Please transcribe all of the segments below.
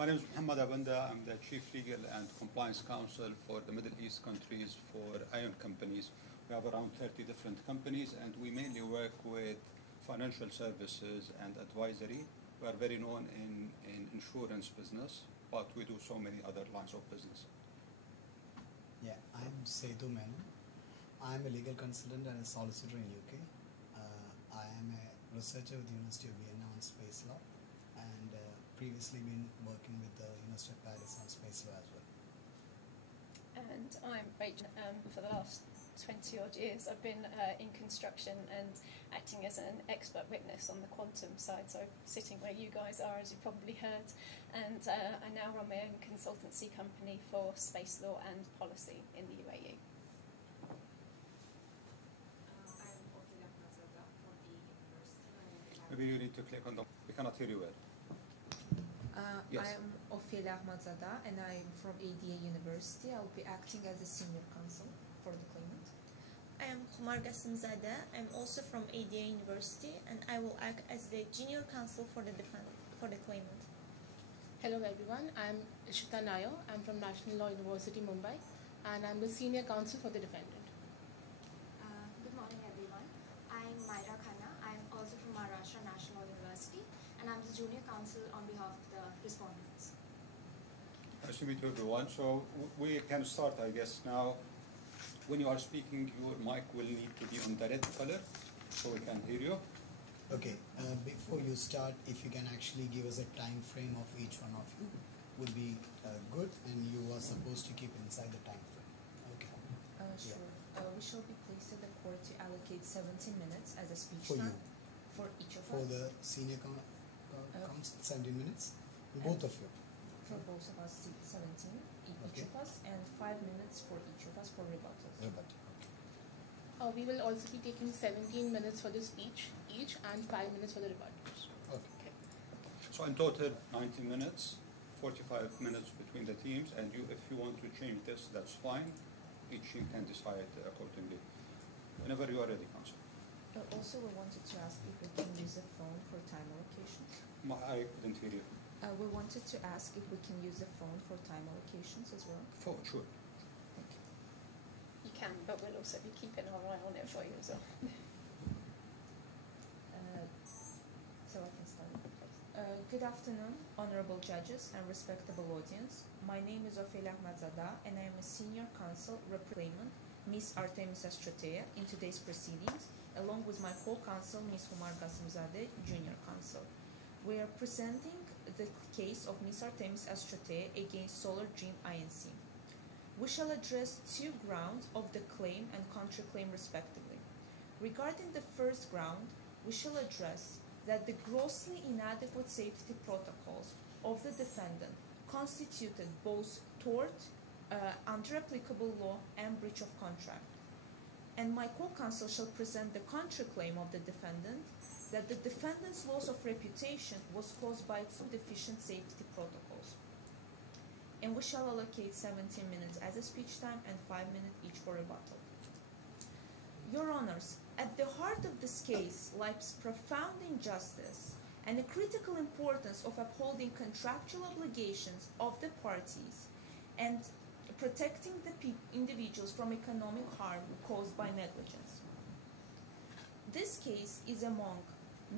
My name is Muhammad Abanda. I'm the Chief Legal and Compliance Counsel for the Middle East countries for iron companies. We have around 30 different companies, and we mainly work with financial services and advisory. We are very known in insurance business, but we do so many other lines of business. Yeah, I'm Setu Menon. I'm a legal consultant and a solicitor in UK. I am a researcher with the University of Vienna on space law, and previously been working with the University of Paris on space law as well. And I'm Rachel. For the last 20 odd years I've been in construction and acting as an expert witness on the quantum side, so sitting where you guys are, as you probably heard, and I now run my own consultancy company for space law and policy in the UAE. Maybe you need to click on the... We cannot hear you well. Yes. I am Ophelia Ahmadzada and I am from ADA University. I will be acting as a senior counsel for the claimant. I am Kumar Gasimzadeh. I'm also from ADA University and I will act as the junior counsel for the claimant. Hello everyone, I'm Ishita Nayo. I'm from National Law University, Mumbai, and I'm the senior counsel for the defendant. Good morning everyone. I'm Myra Khanna. I'm also from Maharashtra National University, and I'm the junior counsel on behalf of the respondents. Nice to meet you, everyone. So we can start, I guess, now. When you are speaking, your mic will need to be on the red color so we can hear you. Okay, before you start, if you can actually give us a time frame of each one of you, would be good, and you are supposed to keep inside the time frame. Okay. Sure. Yeah. We shall be pleased at the court to allocate 17 minutes as a speech for time. You. For each of for us. For the senior counsel, 17 minutes? Both of you? For both of us, 17, each of us, and 5 minutes for each of us for rebuttals. Rebuttal, okay. We will also be taking 17 minutes for the speech each and 5 minutes for the rebuttals. Okay. So in total, 90 minutes, 45 minutes between the teams, and if you want to change this, that's fine. Each team can decide accordingly. Whenever you are ready, counsel. Also, we wanted to ask if we can use the phone for time allocations. I couldn't hear you. We wanted to ask if we can use the phone for time allocations as well. Sure. Thank you. You can, but we'll also be keeping our eye on it for you as well. So I can start. Good afternoon, honorable judges and respectable audience. My name is Ophelia Ahmadzada and I am a senior counsel representing Ms. Artemisa Stratea in today's proceedings, along with my co-counsel, Ms. Humar Gasimzadeh, junior counsel. We are presenting the case of Ms. Artemisa Stratea against Solar Dream Inc. We shall address two grounds of the claim and counterclaim respectively. Regarding the first ground, we shall address that the grossly inadequate safety protocols of the defendant constituted both tort under applicable law and breach of contract. And my co-counsel shall present the counterclaim of the defendant that the defendant's loss of reputation was caused by its deficient safety protocols. And we shall allocate 17 minutes as a speech time and 5 minutes each for rebuttal. Your Honors, at the heart of this case lies profound injustice and the critical importance of upholding contractual obligations of the parties and protecting the individuals from economic harm caused by negligence. This case is among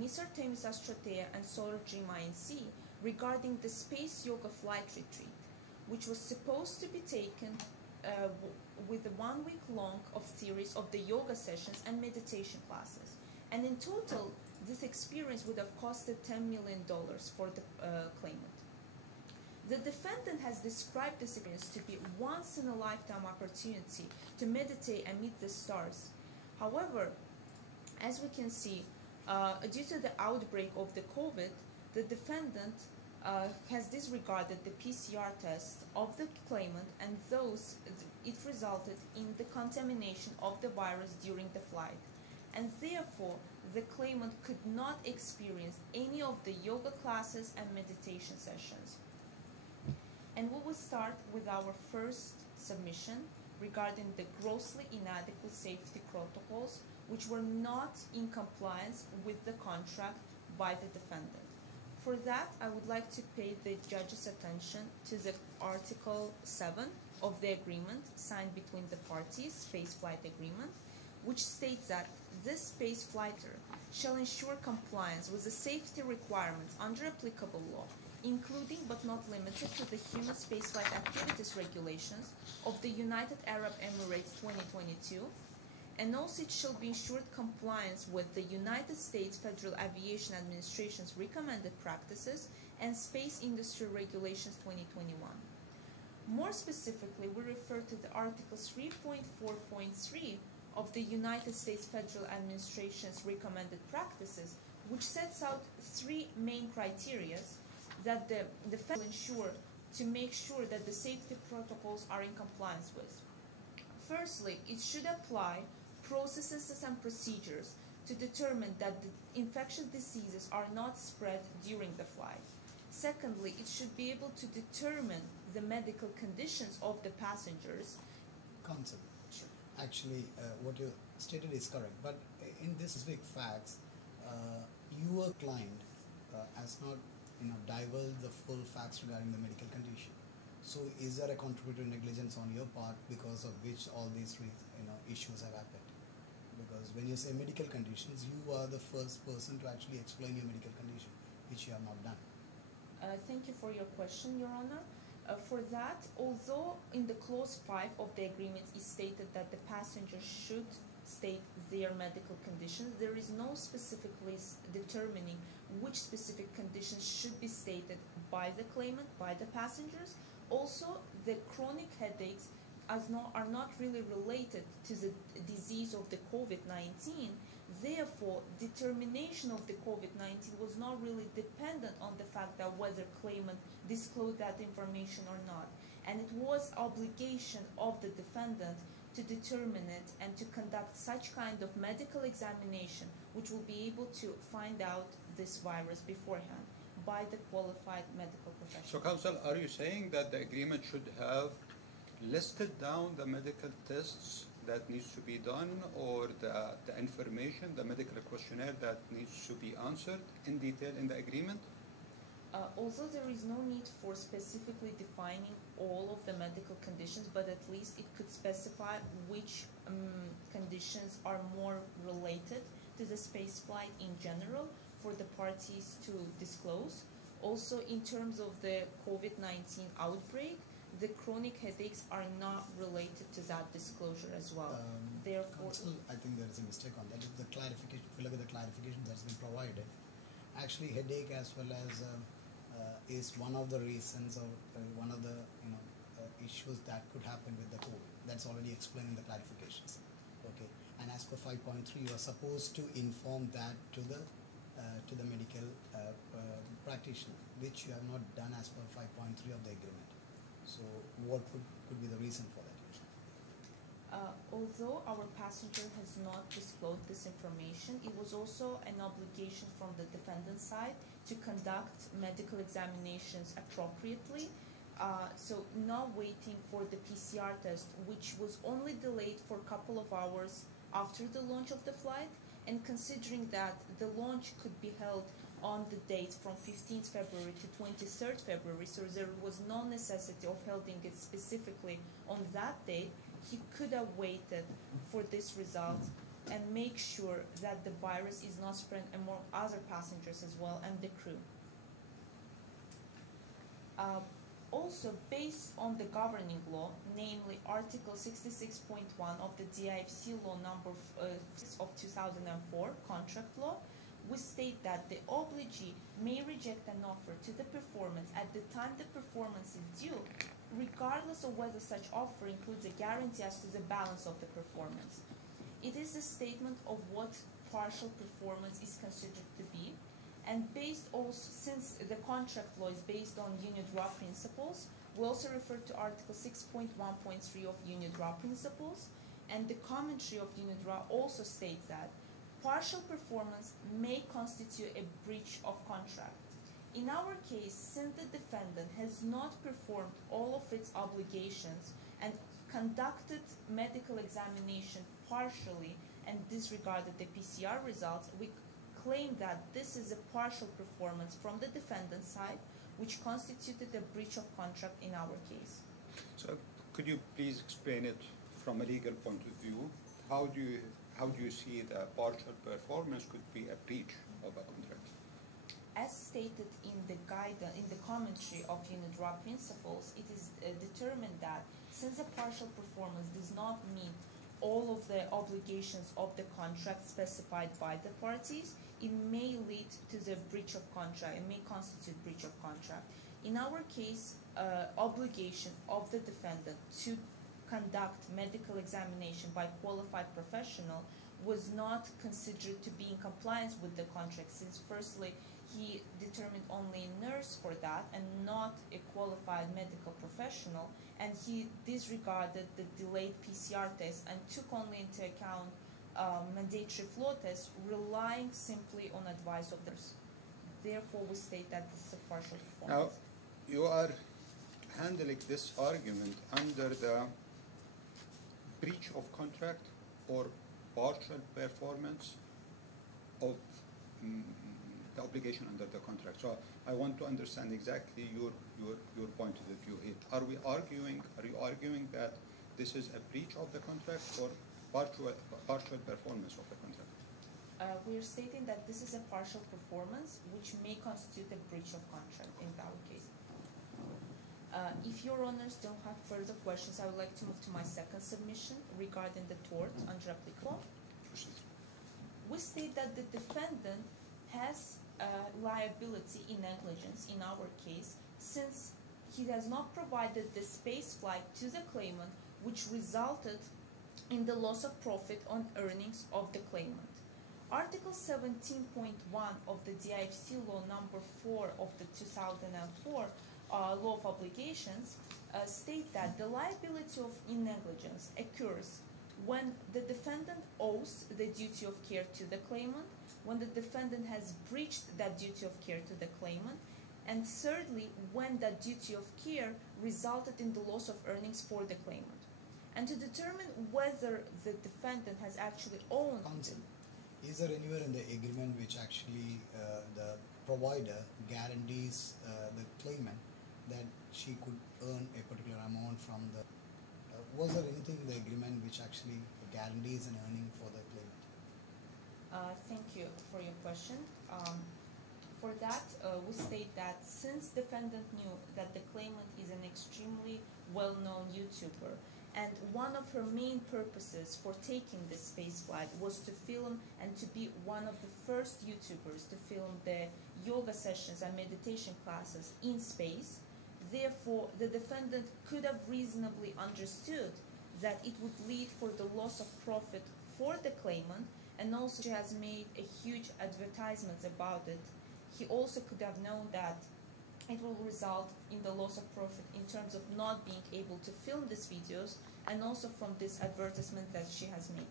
Ms. Artemisa Stratea and Solar Dream Inc. regarding the Space Yoga Flight Retreat, which was supposed to be taken with a 1 week long of series of the yoga sessions and meditation classes. And in total, this experience would have costed $10 million for the claimant. The defendant has described this experience to be once-in-a-lifetime opportunity to meditate and meet the stars. However, as we can see, due to the outbreak of the COVID, the defendant has disregarded the PCR test of the claimant, and thus it resulted in the contamination of the virus during the flight. And therefore, the claimant could not experience any of the yoga classes and meditation sessions. And we will start with our first submission regarding the grossly inadequate safety protocols which were not in compliance with the contract by the defendant. For that, I would like to pay the judge's attention to the Article 7 of the agreement signed between the parties, spaceflight agreement, which states that this spaceflighter shall ensure compliance with the safety requirements under applicable law, including but not limited to the human spaceflight activities regulations of the United Arab Emirates 2022, and also it shall be ensured compliance with the United States Federal Aviation Administration's recommended practices and Space Industry Regulations 2021. More specifically, we refer to the Article 3.4.3 of the United States Federal Administration's recommended practices, which sets out three main criteria that the Fed will ensure to make sure that the safety protocols are in compliance with. Firstly, it should apply processes and procedures to determine that the infectious diseases are not spread during the flight. Secondly, it should be able to determine the medical conditions of the passengers. Counsel, actually, what you stated is correct, but in this specific facts, your client has not, divulged the full facts regarding the medical condition. So, is there a contributory negligence on your part because of which all these issues have happened? Because when you say medical conditions, you are the first person to actually explain your medical condition, which you have not done. Thank you for your question, Your Honor. For that, although in the clause 5 of the agreement is stated that the passenger should state their medical conditions, there is no specifically determining which specific conditions should be stated by the claimant, by the passengers. Also, the chronic headaches are not really related to the disease of the COVID-19. Therefore, determination of the COVID-19 was not really dependent on the fact that whether claimant disclosed that information or not. And it was obligation of the defendant to determine it and to conduct such kind of medical examination which will be able to find out this virus beforehand by the qualified medical professional. So, counsel, are you saying that the agreement should have listed down the medical tests that needs to be done, or the information, the medical questionnaire that needs to be answered in detail in the agreement? Although there is no need for specifically defining all of the medical conditions, but at least it could specify which conditions are more related to the space flight in general for the parties to disclose. Also, in terms of the COVID-19 outbreak, the chronic headaches are not related to that disclosure as well. Therefore, Counsel, I think there is a mistake on that. If the clarification, if you look at the clarification that's been provided, actually headache as well as is one of the reasons or one of the issues that could happen with the COVID. That's already explained in the clarifications. Okay, and as per 5.3, you are supposed to inform that to the medical practitioner, which you have not done as per 5.3 of the agreement. So, what could be the reason for that? Although our passenger has not disclosed this information, it was also an obligation from the defendant's side to conduct medical examinations appropriately. So not waiting for the PCR test, which was only delayed for a couple of hours after the launch of the flight, and considering that the launch could be held on the date from 15th February to 23rd February, so there was no necessity of holding it specifically on that date, he could have waited for this result and make sure that the virus is not spread among other passengers as well and the crew. Also, based on the governing law, namely Article 66.1 of the DIFC law number 6 of 2004, contract law, we state that the obligee may reject an offer to the performance at the time the performance is due, regardless of whether such offer includes a guarantee as to the balance of the performance. It is a statement of what partial performance is considered to be, and based also, since the contract law is based on union draw principles, we also refer to Article 6.1.3 of union draw principles, and the commentary of union draw also states that partial performance may constitute a breach of contract. In our case, since the defendant has not performed all of its obligations and conducted medical examination partially and disregarded the PCR results, we claimed that this is a partial performance from the defendant's side, which constituted a breach of contract in our case. So could you please explain it from a legal point of view? How do you see the partial performance could be a breach of a contract? As stated in the guidance, in the commentary of UNIDROIT principles, it is determined that since a partial performance does not meet all of the obligations of the contract specified by the parties, it may lead to the breach of contract. It may constitute breach of contract. In our case, obligation of the defendant to conduct medical examination by qualified professional was not considered to be in compliance with the contract, since firstly he determined only a nurse for that and not a qualified medical professional, and he disregarded the delayed PCR test and took only into account mandatory flow test, relying simply on advice of the nurse. Therefore, we state that this is a partial performance. Now, you are handling this argument under the breach of contract or partial performance of the obligation under the contract. So I want to understand exactly your point of view here. Are you arguing that this is a breach of the contract or partial performance of the contract? We are stating that this is a partial performance which may constitute a breach of contract in our case. If your honors don't have further questions, I would like to move to my second submission regarding the tort under applicable. We state that the defendant has liability in negligence in our case, since he has not provided the space flight to the claimant, which resulted in the loss of profit on earnings of the claimant. Article 17.1 of the DIFC law number 4 of the 2004 law of obligations state that the liability of negligence occurs when the defendant owes the duty of care to the claimant, when the defendant has breached that duty of care to the claimant, and thirdly, when that duty of care resulted in the loss of earnings for the claimant. And to determine whether the defendant has actually owned... Counsel, is there anywhere in the agreement which actually the provider guarantees the claimant that she could earn a particular amount from the... was there anything in the agreement which actually guarantees an earning for the claimant? Thank you for your question. For that, we state that since defendant knew that the claimant is an extremely well-known YouTuber, and one of her main purposes for taking this space flight was to film and to be one of the first YouTubers to film the yoga sessions and meditation classes in space, therefore the defendant could have reasonably understood that it would lead for the loss of profit for the claimant, and also she has made a huge advertisements about it. He also could have known that it will result in the loss of profit in terms of not being able to film these videos, and also from this advertisement that she has made.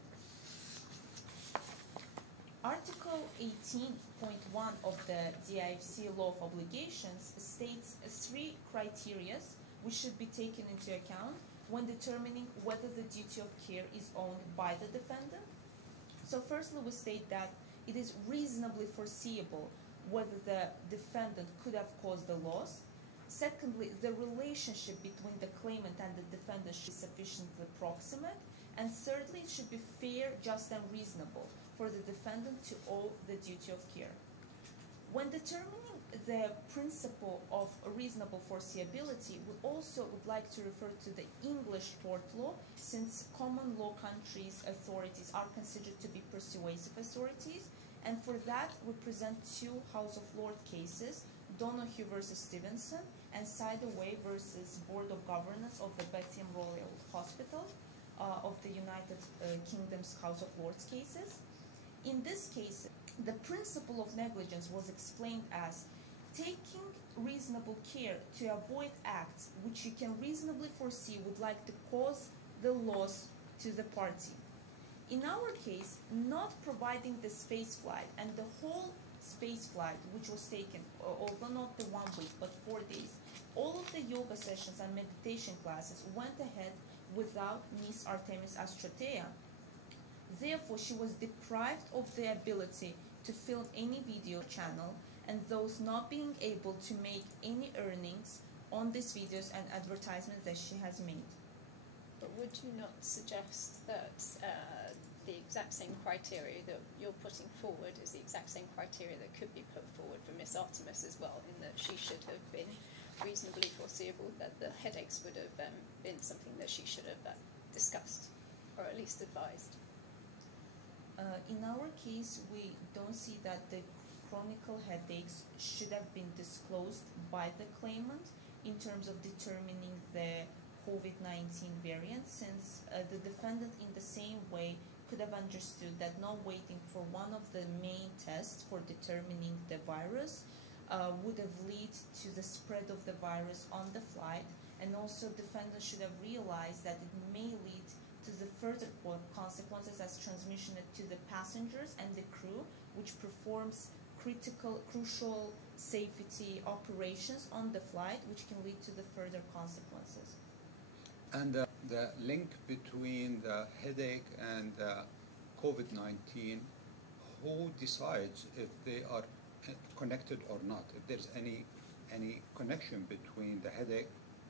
Article 18.1 of the DIFC law of obligations states 3 criteria which should be taken into account when determining whether the duty of care is owned by the defendant. So firstly, we state that it is reasonably foreseeable whether the defendant could have caused the loss. Secondly, the relationship between the claimant and the defendant should be sufficiently proximate. And thirdly, it should be fair, just, and reasonable for the defendant to owe the duty of care. When determining the principle of reasonable foreseeability, we also would like to refer to the English tort law, since common law countries' authorities are considered to be persuasive authorities. And for that, we present 2 House of Lords cases, Donoghue versus Stevenson and Sidaway versus Board of Governors of the Bethlehem Royal Hospital of the United Kingdom's House of Lords cases. In this case, the principle of negligence was explained as taking reasonable care to avoid acts which you can reasonably foresee would like to cause the loss to the party. In our case, not providing the space flight and the whole space flight which was taken, although not the 1 week but 4 days, all of the yoga sessions and meditation classes went ahead without Miss Artemis Astratea. Therefore, she was deprived of the ability to film any video channel, and those not being able to make any earnings on these videos and advertisements that she has made. But would you not suggest that the exact same criteria that you're putting forward is the exact same criteria that could be put forward for Miss Artemis as well, in that she should have been reasonably foreseeable that the headaches would have been something that she should have discussed, or at least advised? In our case, we don't see that the chronic headaches should have been disclosed by the claimant in terms of determining the COVID-19 variant, since the defendant in the same way could have understood that not waiting for one of the main tests for determining the virus would have led to the spread of the virus on the flight, and also defendant should have realized that it may lead to the further consequences as transmission to the passengers and the crew, which performs crucial safety operations on the flight, which can lead to the further consequences. And the link between the headache and COVID-19, who decides if they are connected or not, if there's any connection between the headache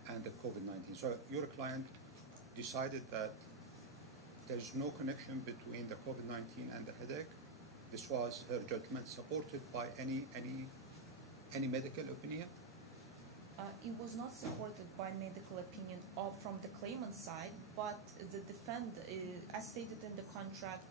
and the COVID-19? So your client decided that there's no connection between the COVID-19 and the headache. This was her judgment, supported by any medical opinion? It was not supported by medical opinion from the claimant side, but the defendant, as stated in the contract,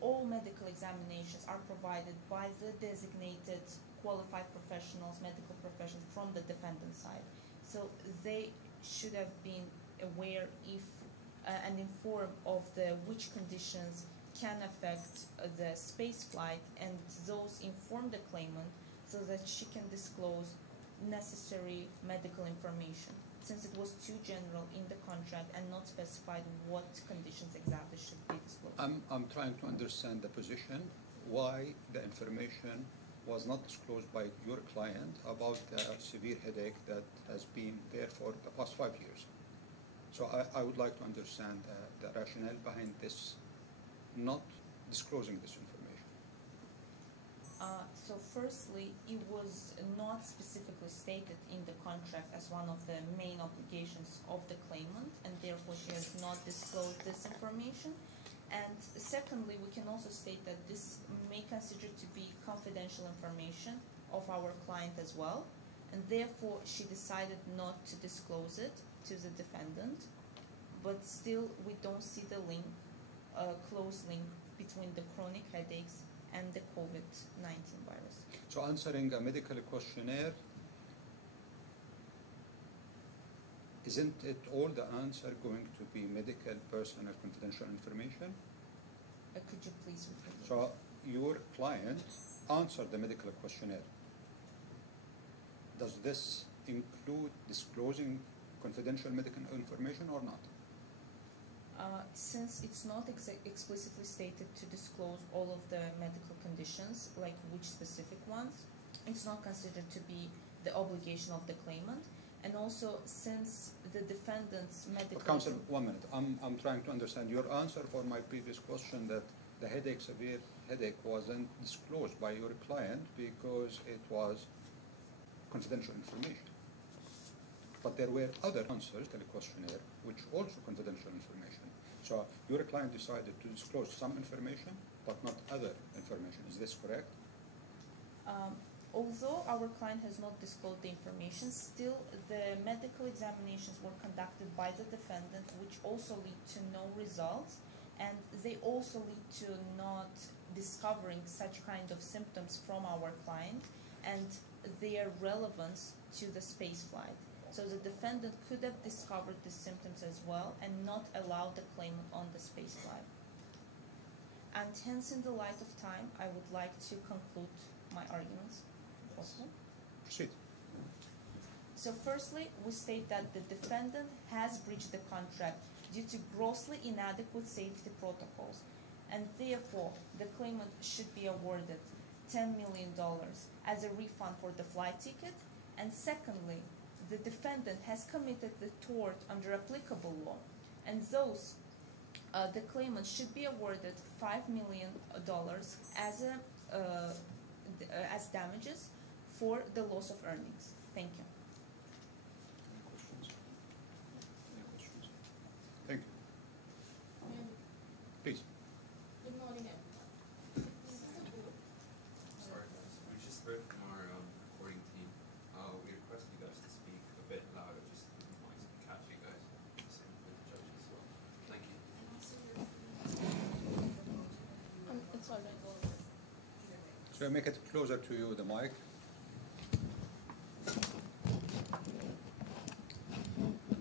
all medical examinations are provided by the designated qualified professionals, medical professionals from the defendant side. So they should have been aware and informed of which conditions can affect the space flight, and those inform the claimant so that she can disclose necessary medical information, since it was too general in the contract and not specified what conditions exactly should be disclosed. I'm trying to understand the position, why the information was not disclosed by your client about the severe headache that has been there for the past 5 years. So I would like to understand the rationale behind this, not disclosing this information. So firstly, it was not specifically stated in the contract as one of the main obligations of the claimant, and therefore she has not disclosed this information. And secondly, we can also state that this may consider to be confidential information of our client as well, and therefore she decided not to disclose it to the defendant. But still, we don't see the link, close link between the chronic headaches and the COVID-19 virus. So answering a medical questionnaire, isn't it all the answer going to be medical, personal, confidential information? Could you please repeat? So your client answered the medical questionnaire. Does this include disclosing confidential medical information or not? Since it's not explicitly stated to disclose all of the medical conditions, like which specific ones, it's not considered to be the obligation of the claimant. And also, since the defendant's medical... But counsel, 1 minute. I'm trying to understand your answer for my previous question, that the severe headache wasn't disclosed by your client because it was confidential information. But there were other answers to the questionnaire which also confidential information. So your client decided to disclose some information but not other information. Is this correct? Although our client has not disclosed the information, still the medical examinations were conducted by the defendant, which also lead to no results, and they also lead to not discovering such kind of symptoms from our client and their relevance to the space flight. So the defendant could have discovered the symptoms as well and not allowed the claimant on the space flight. And hence, in the light of time, I would like to conclude my arguments. Possible? Proceed. So firstly, we state that the defendant has breached the contract due to grossly inadequate safety protocols, and therefore the claimant should be awarded $10 million as a refund for the flight ticket. And secondly, the defendant has committed the tort under applicable law, and the claimant should be awarded $5 million as a as damages for the loss of earnings. Thank you. Any questions? Any questions? Thank you. Please. Good morning, everyone. Sorry guys, we just heard from our recording team. We request you guys to speak a bit louder just so the mics can catch you guys. Same with the judges as well. Thank you. It's all right. So make it closer to you, the mic.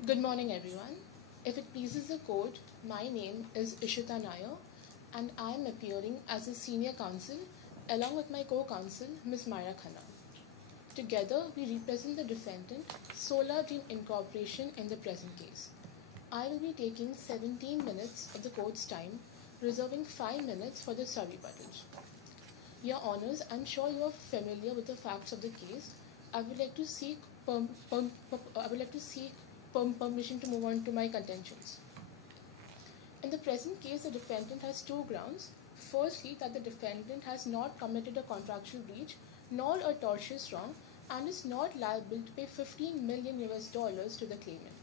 Good morning, everyone. If it pleases the court, my name is Ishita Nair, and I am appearing as a senior counsel along with my co-counsel, Ms. Myra Khanna. Together, we represent the defendant, Solar Dream Incorporation, in the present case. I will be taking 17 minutes of the court's time, reserving 5 minutes for the surrebuttal. Your Honours, I'm sure you are familiar with the facts of the case. I would like to seek permission to move on to my contentions. In the present case, the defendant has two grounds. Firstly, that the defendant has not committed a contractual breach nor a tortious wrong and is not liable to pay $15 million to the claimant.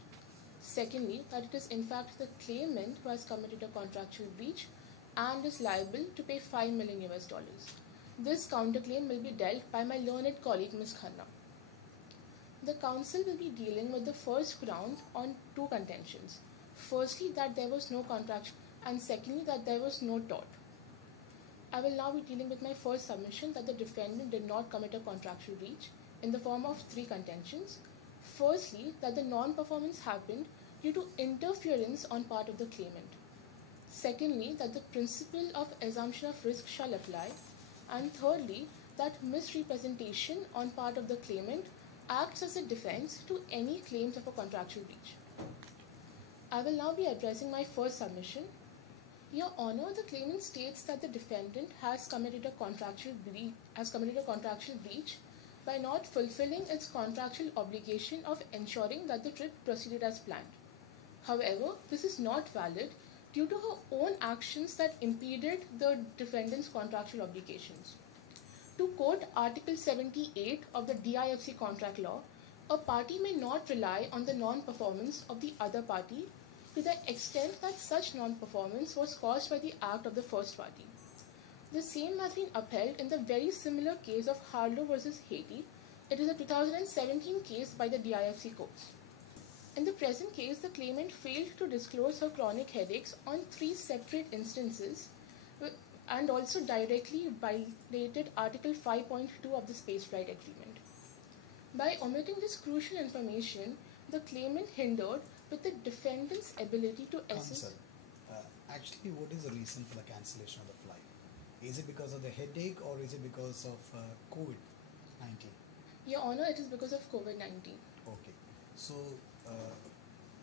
Secondly, that it is in fact the claimant who has committed a contractual breach and is liable to pay $5 million. This counterclaim will be dealt by my learned colleague, Ms. Khanna. The counsel will be dealing with the first ground on two contentions. Firstly, that there was no contract, and secondly, that there was no tort. I will now be dealing with my first submission that the defendant did not commit a contractual breach in the form of three contentions. Firstly, that the non-performance happened due to interference on part of the claimant. Secondly, that the principle of assumption of risk shall apply. And thirdly, that misrepresentation on part of the claimant acts as a defense to any claims of a contractual breach. I will now be addressing my first submission. Your Honour, the claimant states that the defendant has committed a contractual breach by not fulfilling its contractual obligation of ensuring that the trip proceeded as planned. However, this is not valid due to her own actions that impeded the defendant's contractual obligations. To quote Article 78 of the DIFC contract law, a party may not rely on the non-performance of the other party to the extent that such non-performance was caused by the act of the first party. The same has been upheld in the very similar case of Harlow versus Haiti. It is a 2017 case by the DIFC courts. In the present case, the claimant failed to disclose her chronic headaches on 3 separate instances and also directly violated Article 5.2 of the Spaceflight Agreement. By omitting this crucial information, the claimant hindered with the defendant's ability to assess. Counsel, actually, what is the reason for the cancellation of the flight? Is it because of the headache or is it because of COVID-19? Your Honour, it is because of COVID-19. Okay. So,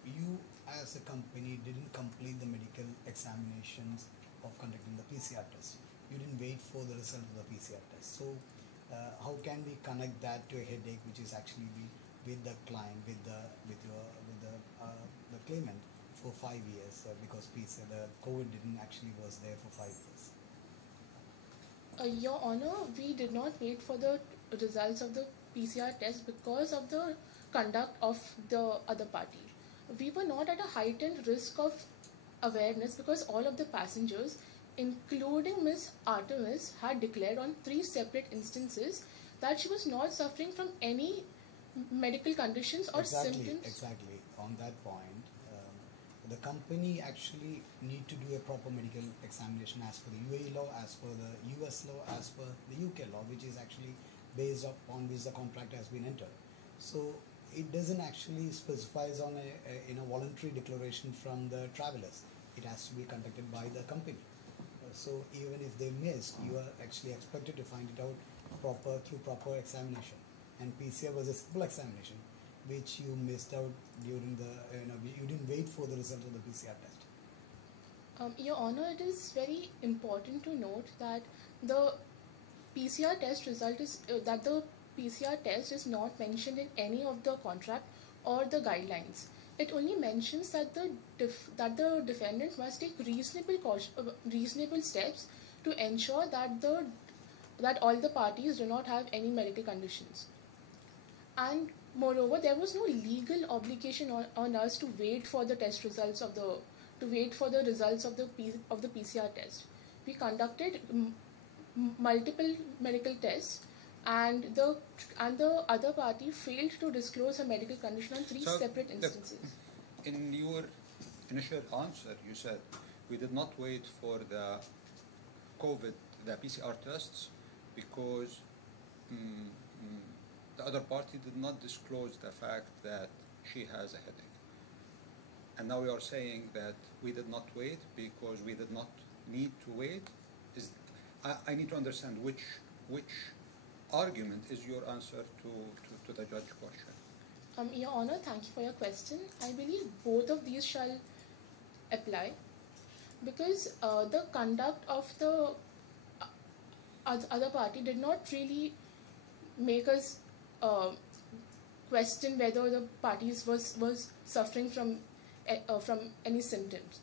you as a company didn't complete the medical examinations of conducting the PCR test. You didn't wait for the result of the PCR test. So, how can we connect that to a headache which is actually with the client, with the claimant for 5 years because the COVID didn't actually was there for 5 years? Your Honour, we did not wait for the results of the PCR test because of the conduct of the other party. We were not at a heightened risk of awareness because all of the passengers, including Ms. Artemis, had declared on 3 separate instances that she was not suffering from any medical conditions or symptoms. Exactly. On that point, the company actually need to do a proper medical examination as per the UAE law, as per the US law, as per the UK law, which is actually based upon which the contract has been entered. So it doesn't actually specifies on a voluntary declaration from the travelers. It has to be conducted by the company. So even if they missed, you are actually expected to find it out through proper examination. And PCR was a simple examination, which you missed out during you didn't wait for the result of the PCR test. Your Honour, it is very important to note that the PCR test result is the PCR test is not mentioned in any of the contract or the guidelines. It only mentions that the defendant must take reasonable steps to ensure that the that all the parties do not have any medical conditions. And moreover, there was no legal obligation on us to wait for the test results of the PCR test. We conducted multiple medical tests, and the other party failed to disclose her medical condition on three separate instances. In your initial answer, you said we did not wait for the PCR tests because the other party did not disclose the fact that she has a headache. And now we are saying that we did not wait because we did not need to wait. I need to understand which argument is your answer to the judge question. Your Honor, thank you for your question. I believe both of these shall apply because the conduct of the other party did not really make us question whether the parties was suffering from any symptoms.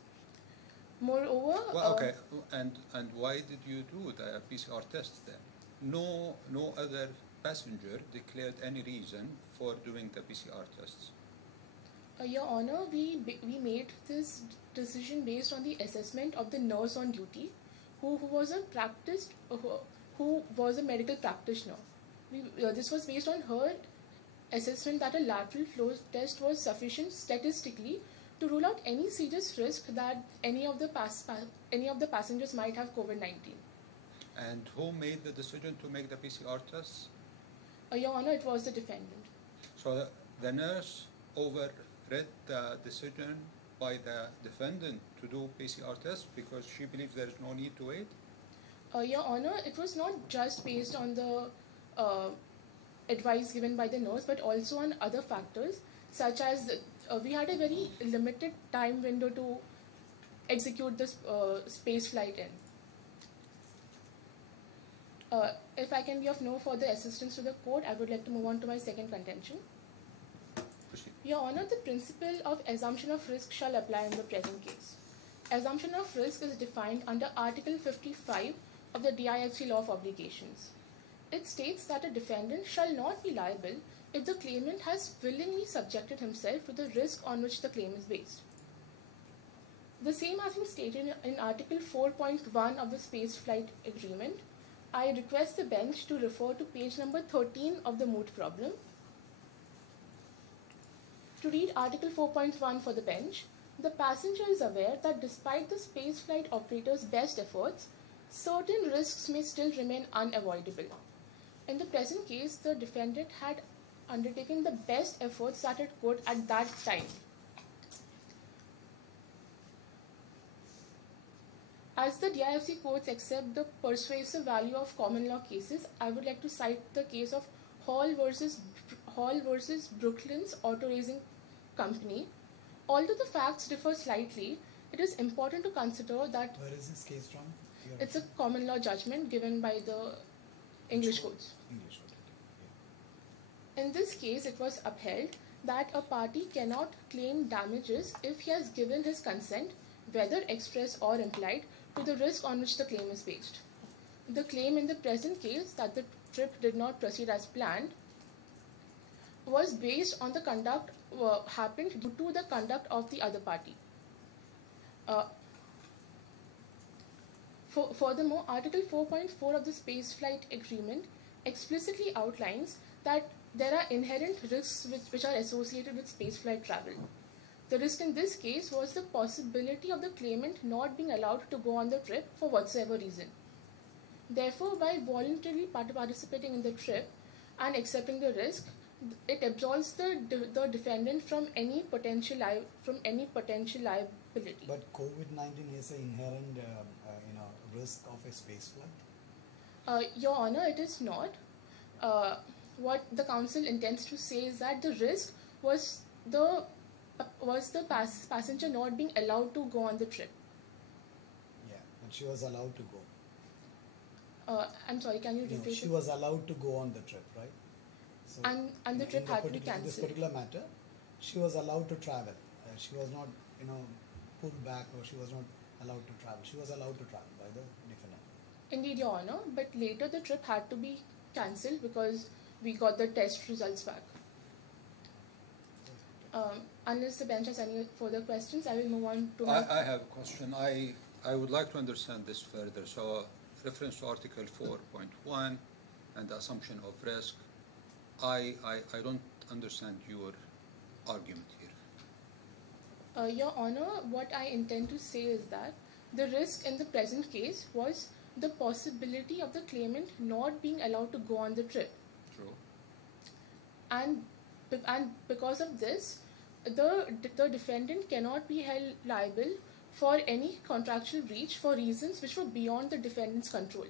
Moreover, and why did you do the PCR test then? No other passenger declared any reason for doing the PCR tests. Your Honor, we made this decision based on the assessment of the nurse on duty, who was a medical practitioner. This was based on her assessment that a lateral flow test was sufficient statistically to rule out any serious risk that any of the passengers might have COVID-19. And who made the decision to make the PCR tests? Your Honor, it was the defendant. So the nurse overread the decision by the defendant to do PCR tests because she believes there is no need to wait? Your Honor, it was not just based on the advice given by the nurse, but also on other factors, such as we had a very limited time window to execute this space flight in. If I can be of no further assistance to the court, I would like to move on to my second contention. Proceed. Your Honor, the principle of assumption of risk shall apply in the present case. Assumption of risk is defined under Article 55 of the DIFC Law of Obligations. It states that a defendant shall not be liable if the claimant has willingly subjected himself to the risk on which the claim is based. The same has been stated in Article 4.1 of the Spaceflight Agreement. I request the bench to refer to page number 13 of the Moot problem. To read Article 4.1 for the bench, the passenger is aware that despite the spaceflight operator's best efforts, certain risks may still remain unavoidable. In the present case, the defendant had undertaken the best efforts that it could at that time. As the DIFC courts accept the persuasive value of common law cases, I would like to cite the case of Hall versus Brooklands Auto Racing Company. Although the facts differ slightly, it is important to consider that... Where is this case from? It's a common law judgment given by the English courts. English court. In this case, it was upheld that a party cannot claim damages if he has given his consent, whether express or implied, to the risk on which the claim is based. The claim in the present case, that the trip did not proceed as planned, was based on the conduct happened due to the conduct of the other party. Furthermore, Article 4.4 of the Spaceflight Agreement explicitly outlines that there are inherent risks which are associated with spaceflight travel. The risk in this case was the possibility of the claimant not being allowed to go on the trip for whatsoever reason. Therefore, by voluntarily participating in the trip and accepting the risk, it absolves the defendant from any potential liability. But COVID-19 is an inherent risk of a spaceflight? Your Honor, it is not. What the counsel intends to say is that the risk was the passenger not being allowed to go on the trip. Yeah, but she was allowed to go. I'm sorry, can you repeat it? She was allowed to go on the trip, right? So and the trip had to be in this cancelled. particular matter, she was allowed to travel. She was not, pulled back, or she was not allowed to travel. She was allowed to travel by the defendant. Indeed, Your Honor, but later the trip had to be cancelled because we got the test results back. Unless the bench has any further questions, I will move on to I have a question. I would like to understand this further. So, reference to Article 4.1 and the assumption of risk, I don't understand your argument here. Your Honor, what I intend to say is that the risk in the present case was the possibility of the claimant not being allowed to go on the trip. True. And because of this, the defendant cannot be held liable for any contractual breach for reasons which were beyond the defendant's control.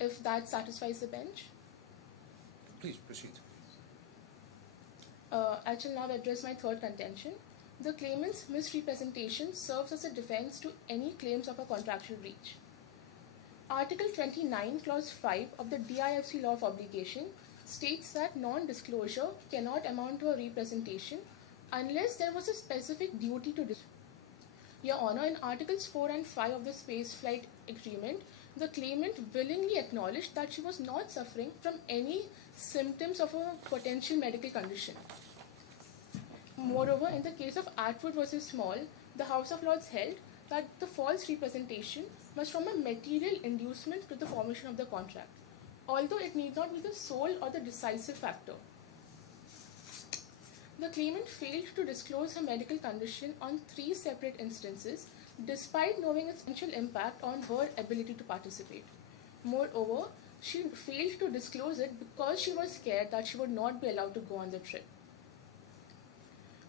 If that satisfies the bench. Please proceed. I shall now address my third contention. The claimant's misrepresentation serves as a defense to any claims of a contractual breach. Article 29, Clause 5 of the DIFC Law of Obligation states that non-disclosure cannot amount to a representation unless there was a specific duty to disclose. Your Honor, in Articles 4 and 5 of the Spaceflight Agreement, the claimant willingly acknowledged that she was not suffering from any symptoms of a potential medical condition. Moreover, in the case of Atwood versus Small, the House of Lords held that the false representation must form a material inducement to the formation of the contract, although it need not be the sole or the decisive factor. The claimant failed to disclose her medical condition on 3 separate instances, despite knowing its potential impact on her ability to participate. Moreover, she failed to disclose it because she was scared that she would not be allowed to go on the trip.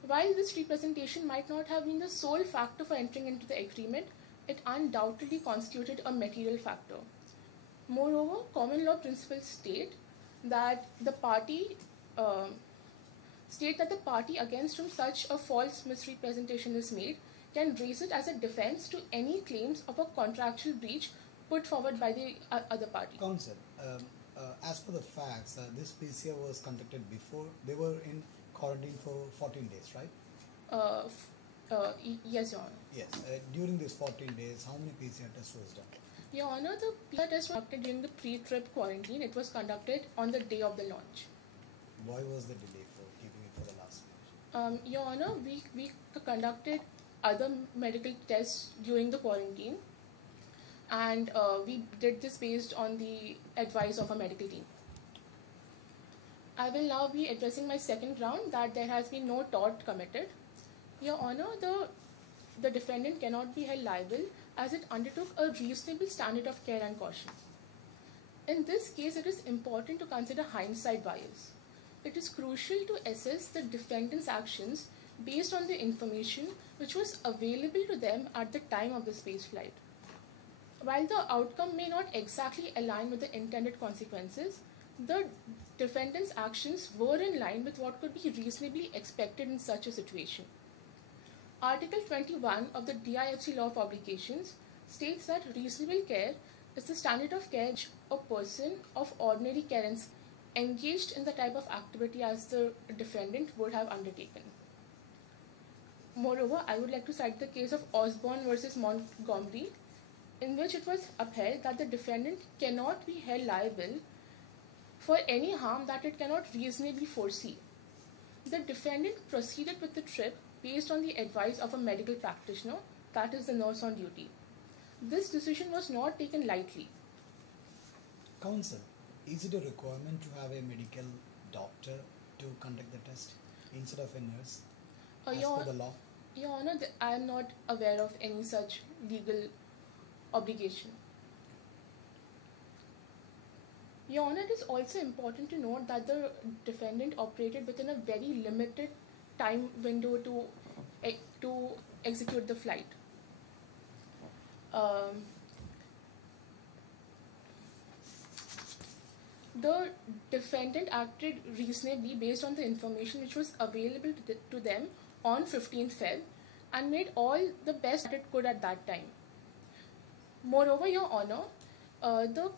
While this representation might not have been the sole factor for entering into the agreement, it undoubtedly constituted a material factor. Moreover, common law principles state that the party against whom such a false misrepresentation is made can raise it as a defense to any claims of a contractual breach put forward by the other party. Counsel, as per the facts, this PCR was conducted before they were in quarantine for 14 days, right? Yes, Your Honor. Yes. During these 14 days, how many PCR tests was done? Your Honor, the PCR test was conducted during the pre-trip quarantine. It was conducted on the day of the launch. Why was the delay for keeping it for the last minute? Your Honor, we conducted other medical tests during the quarantine, and we did this based on the advice of a medical team. I will now be addressing my second ground, that there has been no tort committed. Your Honor, the defendant cannot be held liable as it undertook a reasonable standard of care and caution. In this case, it is important to consider hindsight bias. It is crucial to assess the defendant's actions based on the information which was available to them at the time of the spaceflight. While the outcome may not exactly align with the intended consequences, the defendant's actions were in line with what could be reasonably expected in such a situation. Article 21 of the DIFC Law of Obligations states that reasonable care is the standard of care which a person of ordinary care engaged in the type of activity as the defendant would have undertaken. Moreover, I would like to cite the case of Osborne versus Montgomery, in which it was upheld that the defendant cannot be held liable for any harm that it cannot reasonably foresee. The defendant proceeded with the trip based on the advice of a medical practitioner, that is the nurse on duty. This decision was not taken lightly. Counsel, is it a requirement to have a medical doctor to conduct the test instead of a nurse as per the law? Your Honor, I am not aware of any such legal obligation. Your Honor, it is also important to note that the defendant operated within a very limited time window to execute the flight. The defendant acted reasonably based on the information which was available to them on 15th Feb and made all the best that it could at that time. Moreover, Your Honor, the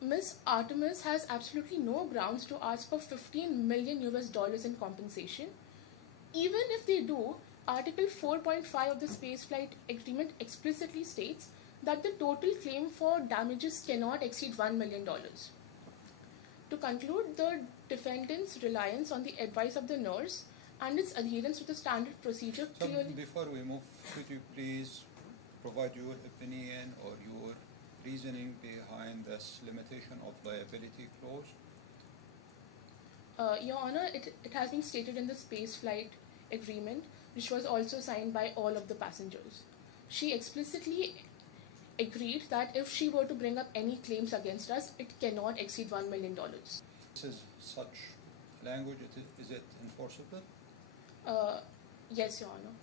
Ms. Artemis has absolutely no grounds to ask for $15 million in compensation. Even if they do, Article 4.5 of the Spaceflight Agreement explicitly states that the total claim for damages cannot exceed $1 million. To conclude, the defendant's reliance on the advice of the nurse and its adherence to the standard procedure So clearly... before we move, could you please provide your opinion or your reasoning behind this limitation of liability clause? Your Honor, it has been stated in the Spaceflight Agreement, which was also signed by all of the passengers. She explicitly agreed that if she were to bring up any claims against us, it cannot exceed $1 million. This is such language, is it enforceable? Yes, Your Honor.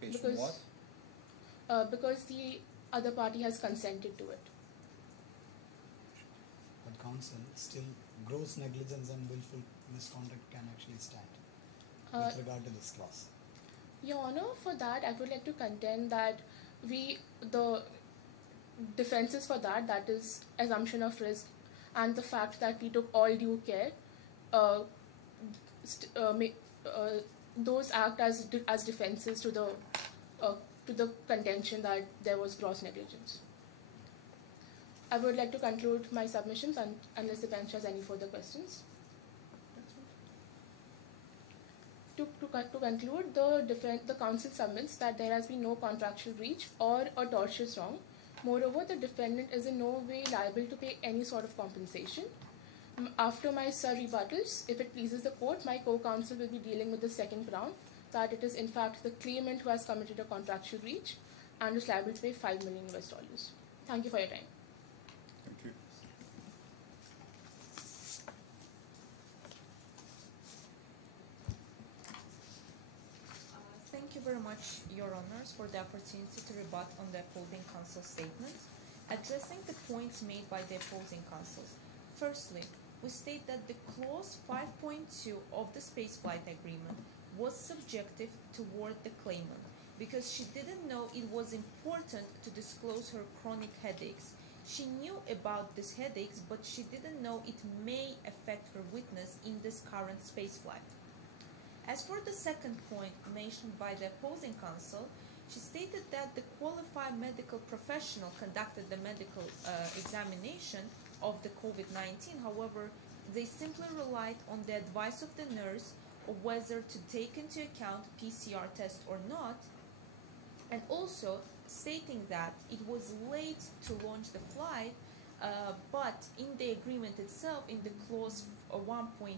Based on what? Because the other party has consented to it. But counsel, still gross negligence and willful misconduct can actually stand with regard to this clause. Your Honor, for that I would like to contend that the defenses for that is assumption of risk and the fact that we took all due care, those act as defenses to the contention that there was gross negligence. I would like to conclude my submissions unless the bench has any further questions. To conclude, the counsel submits that there has been no contractual breach or a tortious wrong. Moreover, the defendant is in no way liable to pay any sort of compensation. After my rebuttals, if it pleases the court, my co-counsel will be dealing with the second ground, that it is in fact the claimant who has committed a contractual breach and is liable to pay $5 million. Thank you for your time. Thank you. Thank you very much, Your Honors, for the opportunity to rebut on the opposing counsel's statements. Addressing the points made by the opposing counsels. Firstly, we state that the clause 5.2 of the spaceflight agreement was subjective toward the claimant because she didn't know it was important to disclose her chronic headaches. She knew about these headaches, but she didn't know it may affect her witness in this current spaceflight. As for the second point mentioned by the opposing counsel, she stated that the qualified medical professional conducted the medical examination of the COVID-19. However, they simply relied on the advice of the nurse of whether to take into account PCR test or not, and also stating that it was late to launch the flight, but in the agreement itself, in the clause 1.1,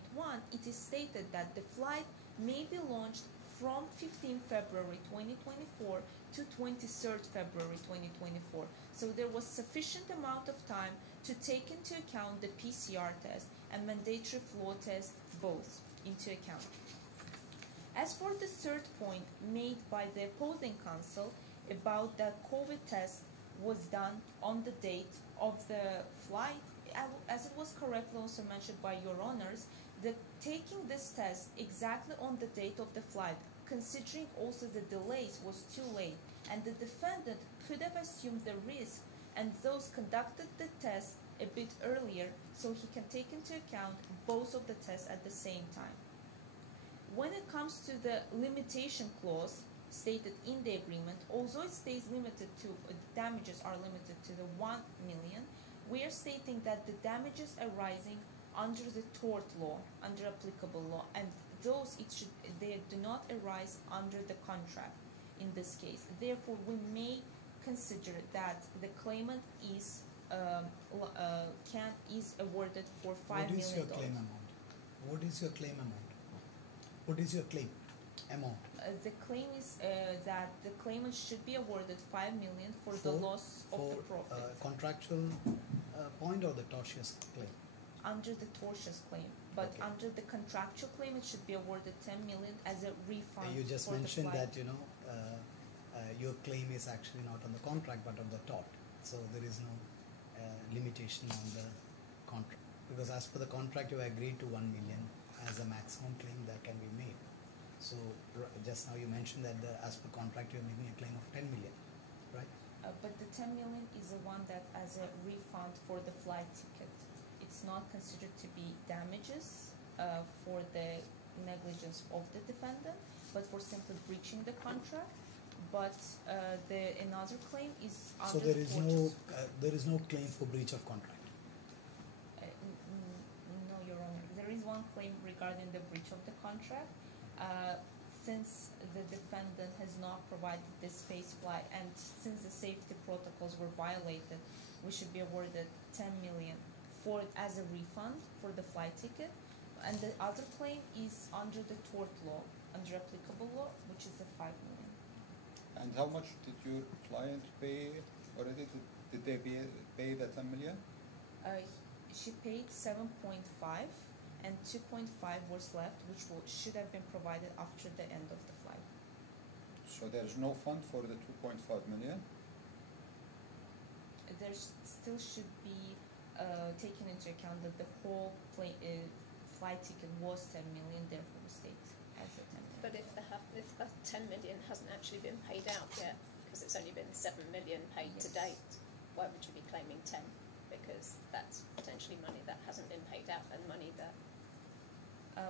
it is stated that the flight may be launched from 15 February 2024 to 23rd February 2024. So there was sufficient amount of time to take into account the PCR test and mandatory flow test both into account. As for the third point made by the opposing counsel about the COVID test was done on the date of the flight, as it was correctly also mentioned by Your Honors, that taking this test exactly on the date of the flight, considering also the delays, was too late, and the defendant could have assumed the risk and thus conducted the test a bit earlier so he can take into account both of the tests at the same time. When it comes to the limitation clause stated in the agreement, although it stays limited to damages are limited to the 1 million, we are stating that the damages arising under the tort law, under applicable law, and those they do not arise under the contract in this case. Therefore, we may consider that the claimant is awarded for $5 million. What is your claim amount? What is your claim amount? What is your claim amount? The claim is that the claimant should be awarded $5 million for the loss of the profit. Contractual point or the tortious claim? Under the tortious claim, but Okay. under the contractual claim, it should be awarded $10 million as a refund. You just for mentioned the flight. that your claim is actually not on the contract but on the tort, so there is no limitation on the contract, because as per the contract you agreed to 1 million as a maximum claim that can be made. So just now you mentioned that as per contract you are making a claim of 10 million, right? But the 10 million is the one that as a refund for the flight ticket. It's not considered to be damages for the negligence of the defendant, but for simply breaching the contract. But another claim is So under there is no claim for breach of contract. No, Your Honor. There is one claim regarding the breach of the contract. Since the defendant has not provided the space flight and since the safety protocols were violated, we should be awarded 10 million as a refund for the flight ticket. And the other claim is under the tort law, under applicable law, which is the 5 million. And how much did your client pay already? Did they pay the 10 million? She paid 7.5 and 2.5 was left, which should have been provided after the end of the flight. So there is no fund for the 2.5 million? There still should be taken into account that the whole flight ticket was 10 million, therefore the state as a 10 million. But if the 10 million hasn't actually been paid out yet, because it's only been 7 million paid to date, why would you be claiming 10? Because that's potentially money that hasn't been paid out and money that...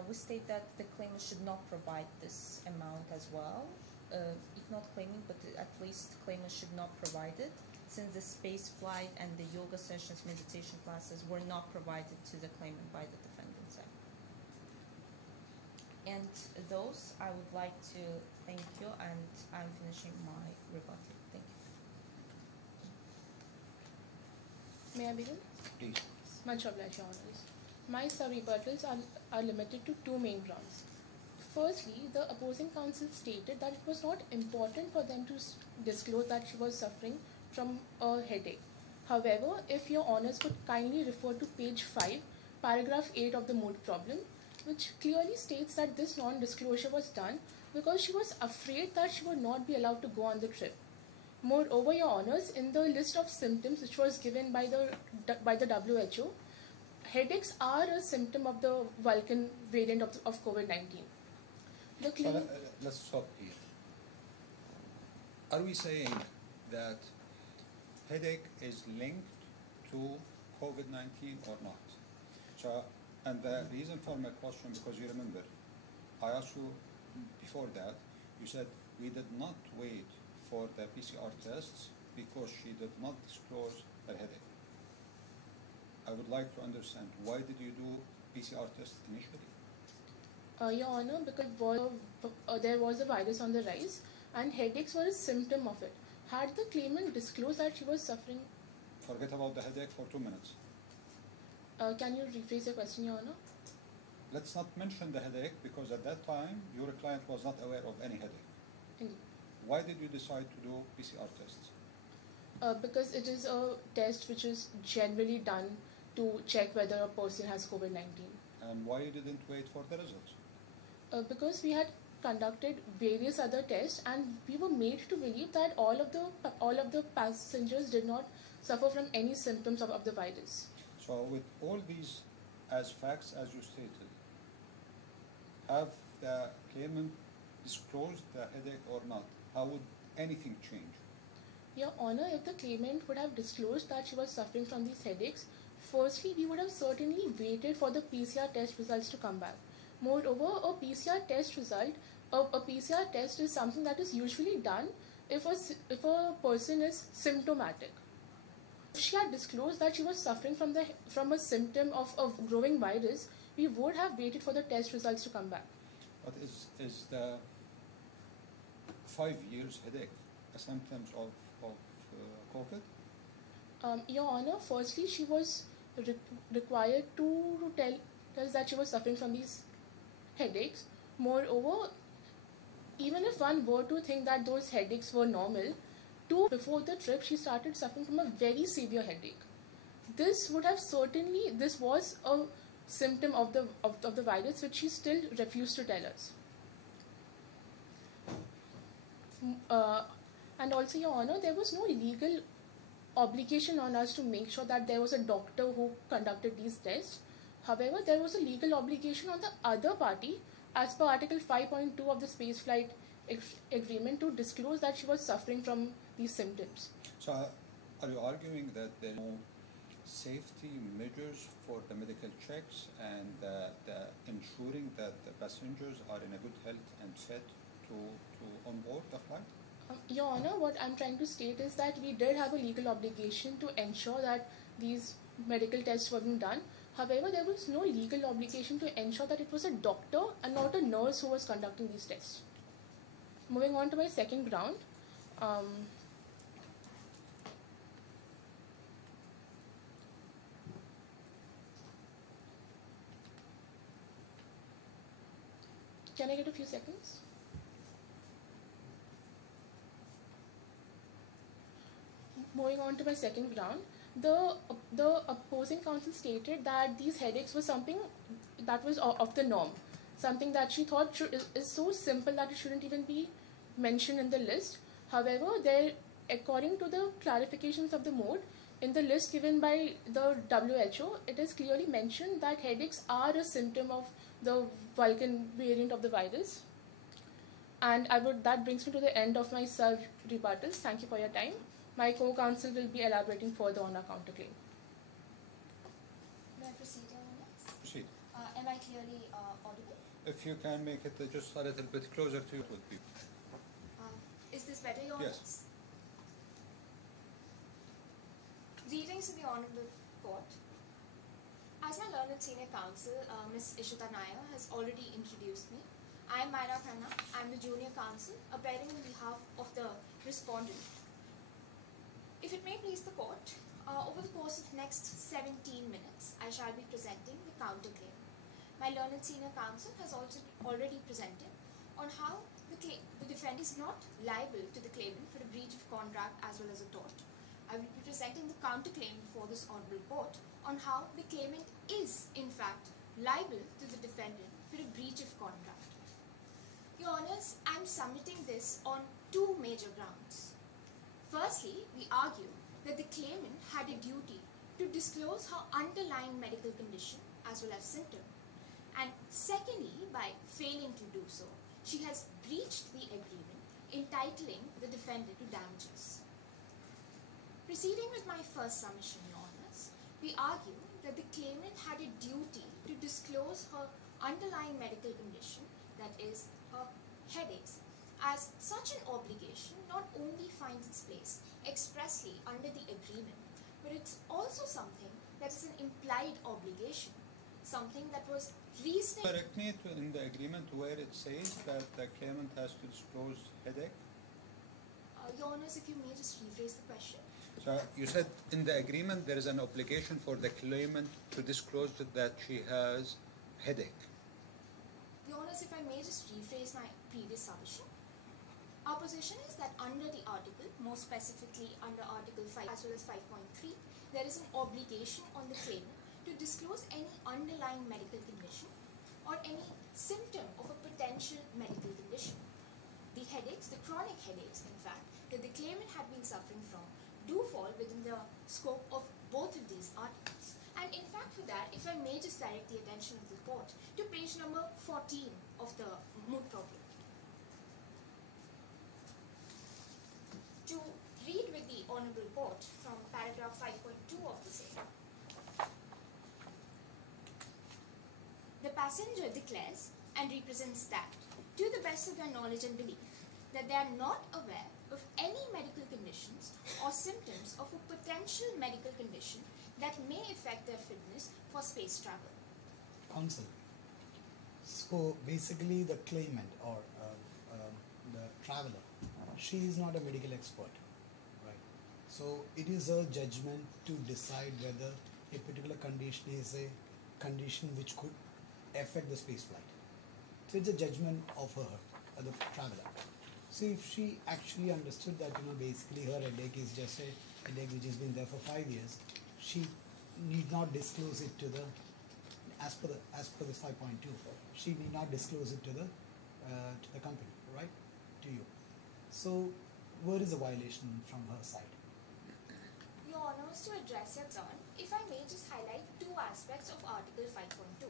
We state that the claimant should not provide this amount as well. If not claiming, but at least claimant should not provide it, since the space flight and the yoga sessions, meditation classes were not provided to the claimant by the defendant side. And those, I would like to thank you, and I'm finishing my rebuttal. Thank you. May I begin? Please. Much obliged, Your Honours. My sub-rebuttals are limited to two main grounds. Firstly, the opposing counsel stated that it was not important for them to disclose that she was suffering from a headache. However, if Your Honours could kindly refer to page 5, paragraph 8 of the Moot problem, which clearly states that this non-disclosure was done because she was afraid that she would not be allowed to go on the trip. Moreover, Your Honours, in the list of symptoms which was given by the WHO, headaches are a symptom of the Vulcan variant of COVID-19. Let's stop here. Are we saying that headache is linked to COVID-19 or not? So, and the reason for my question, because you remember, I asked you before that, you said we did not wait for the PCR tests because she did not disclose her headache. I would like to understand, why did you do PCR tests initially? Your Honour, because there was a virus on the rise and headaches were a symptom of it. Had the claimant disclosed that she was suffering... Forget about the headache for 2 minutes. Can you rephrase your question, Your Honour? Let's not mention the headache because at that time your client was not aware of any headache. Indeed. Why did you decide to do PCR tests? Because it is a test which is generally done to check whether a person has COVID-19. And why you didn't wait for the results? Because we had conducted various other tests and we were made to believe that all of the passengers did not suffer from any symptoms of the virus. So with all these as facts as you stated, have the claimant disclosed the headache or not? How would anything change? Your Honour, if the claimant would have disclosed that she was suffering from these headaches, firstly, we would have certainly waited for the PCR test results to come back. Moreover, a PCR test is something that is usually done if a person is symptomatic. If she had disclosed that she was suffering from a symptom of a growing virus, we would have waited for the test results to come back. But is the 5 years headache a symptom of COVID? Your Honour, firstly, she was required to tell us that she was suffering from these headaches. Moreover, even if one were to think that those headaches were normal, before the trip she started suffering from a very severe headache. This was a symptom of the virus which she still refused to tell us. And also, Your Honour, there was no legal obligation on us to make sure that there was a doctor who conducted these tests. However, there was a legal obligation on the other party, as per Article 5.2 of the Spaceflight Agreement, to disclose that she was suffering from these symptoms. So are you arguing that there are no safety measures for the medical checks and the ensuring that the passengers are in a good health and fit on board the flight? Your Honor, what I'm trying to state is that we did have a legal obligation to ensure that these medical tests were being done. However, there was no legal obligation to ensure that it was a doctor and not a nurse who was conducting these tests. Moving on to my second ground. Can I get a few seconds? Moving on to my second ground, the opposing counsel stated that these headaches were something that was of the norm, something that she thought is so simple that it shouldn't even be mentioned in the list. However, according to the clarifications of the Moot, in the list given by the WHO, it is clearly mentioned that headaches are a symptom of the Vulcan variant of the virus. And that brings me to the end of my rebuttals. Thank you for your time. My co-counsel will be elaborating further on our counterclaim. May I proceed, Your Honor? Proceed. Am I clearly audible? If you can make it just a little bit closer to you, it would be. Is this better, Your Honor? Yes. Greetings to the Honorable Court. As my learned senior counsel, Ms. Ishita Nair, has already introduced me, I am Myra Khanna. I am the junior counsel, appearing on behalf of the respondent. If it may please the court, over the course of next 17 minutes, I shall be presenting the counterclaim. My learned senior counsel has also already presented on how the defendant is not liable to the claimant for a breach of contract as well as a tort. I will be presenting the counterclaim before this honorable court on how the claimant is, in fact, liable to the defendant for a breach of contract. Your Honours, I am submitting this on two major grounds. Firstly, we argue that the claimant had a duty to disclose her underlying medical condition as well as symptom. And secondly, by failing to do so, she has breached the agreement entitling the defendant to damages. Proceeding with my first submission, Your Honours, we argue that the claimant had a duty to disclose her underlying medical condition, that is, her headaches, as such an obligation not only finds its place expressly under the agreement, but it's also something that is an implied obligation, something that was reasonable. Correct me in the agreement where it says that the claimant has to disclose headache. Your Honours, if you may just rephrase the question. So you said in the agreement there is an obligation for the claimant to disclose that she has headache. Your Honours, if I may just rephrase my previous submission. Our position is that under the article, more specifically under Article 5 as well as 5.3, there is an obligation on the claimant to disclose any underlying medical condition or any symptom of a potential medical condition. The headaches, the chronic headaches, in fact, that the claimant had been suffering from do fall within the scope of both of these articles. And in fact, for that, if I may just direct the attention of the court to page number 14 of the Moot problem. To read with the Honourable Court from paragraph 5.2 of the same. The passenger declares and represents that, to the best of their knowledge and belief, that they are not aware of any medical conditions or symptoms of a potential medical condition that may affect their fitness for space travel. Counsel. So basically the claimant or the traveler, she is not a medical expert, right? So it is her judgment to decide whether a particular condition is a condition which could affect the space flight. So it's a judgment of her, the traveler. So if she actually understood that, basically her headache is just a headache which has been there for 5 years, she need not disclose it to the, as per this 5.2, she need not disclose it to the company, right? To you. So where is the violation from her side? Your Honours, to address your concern, if I may just highlight two aspects of Article 5.2.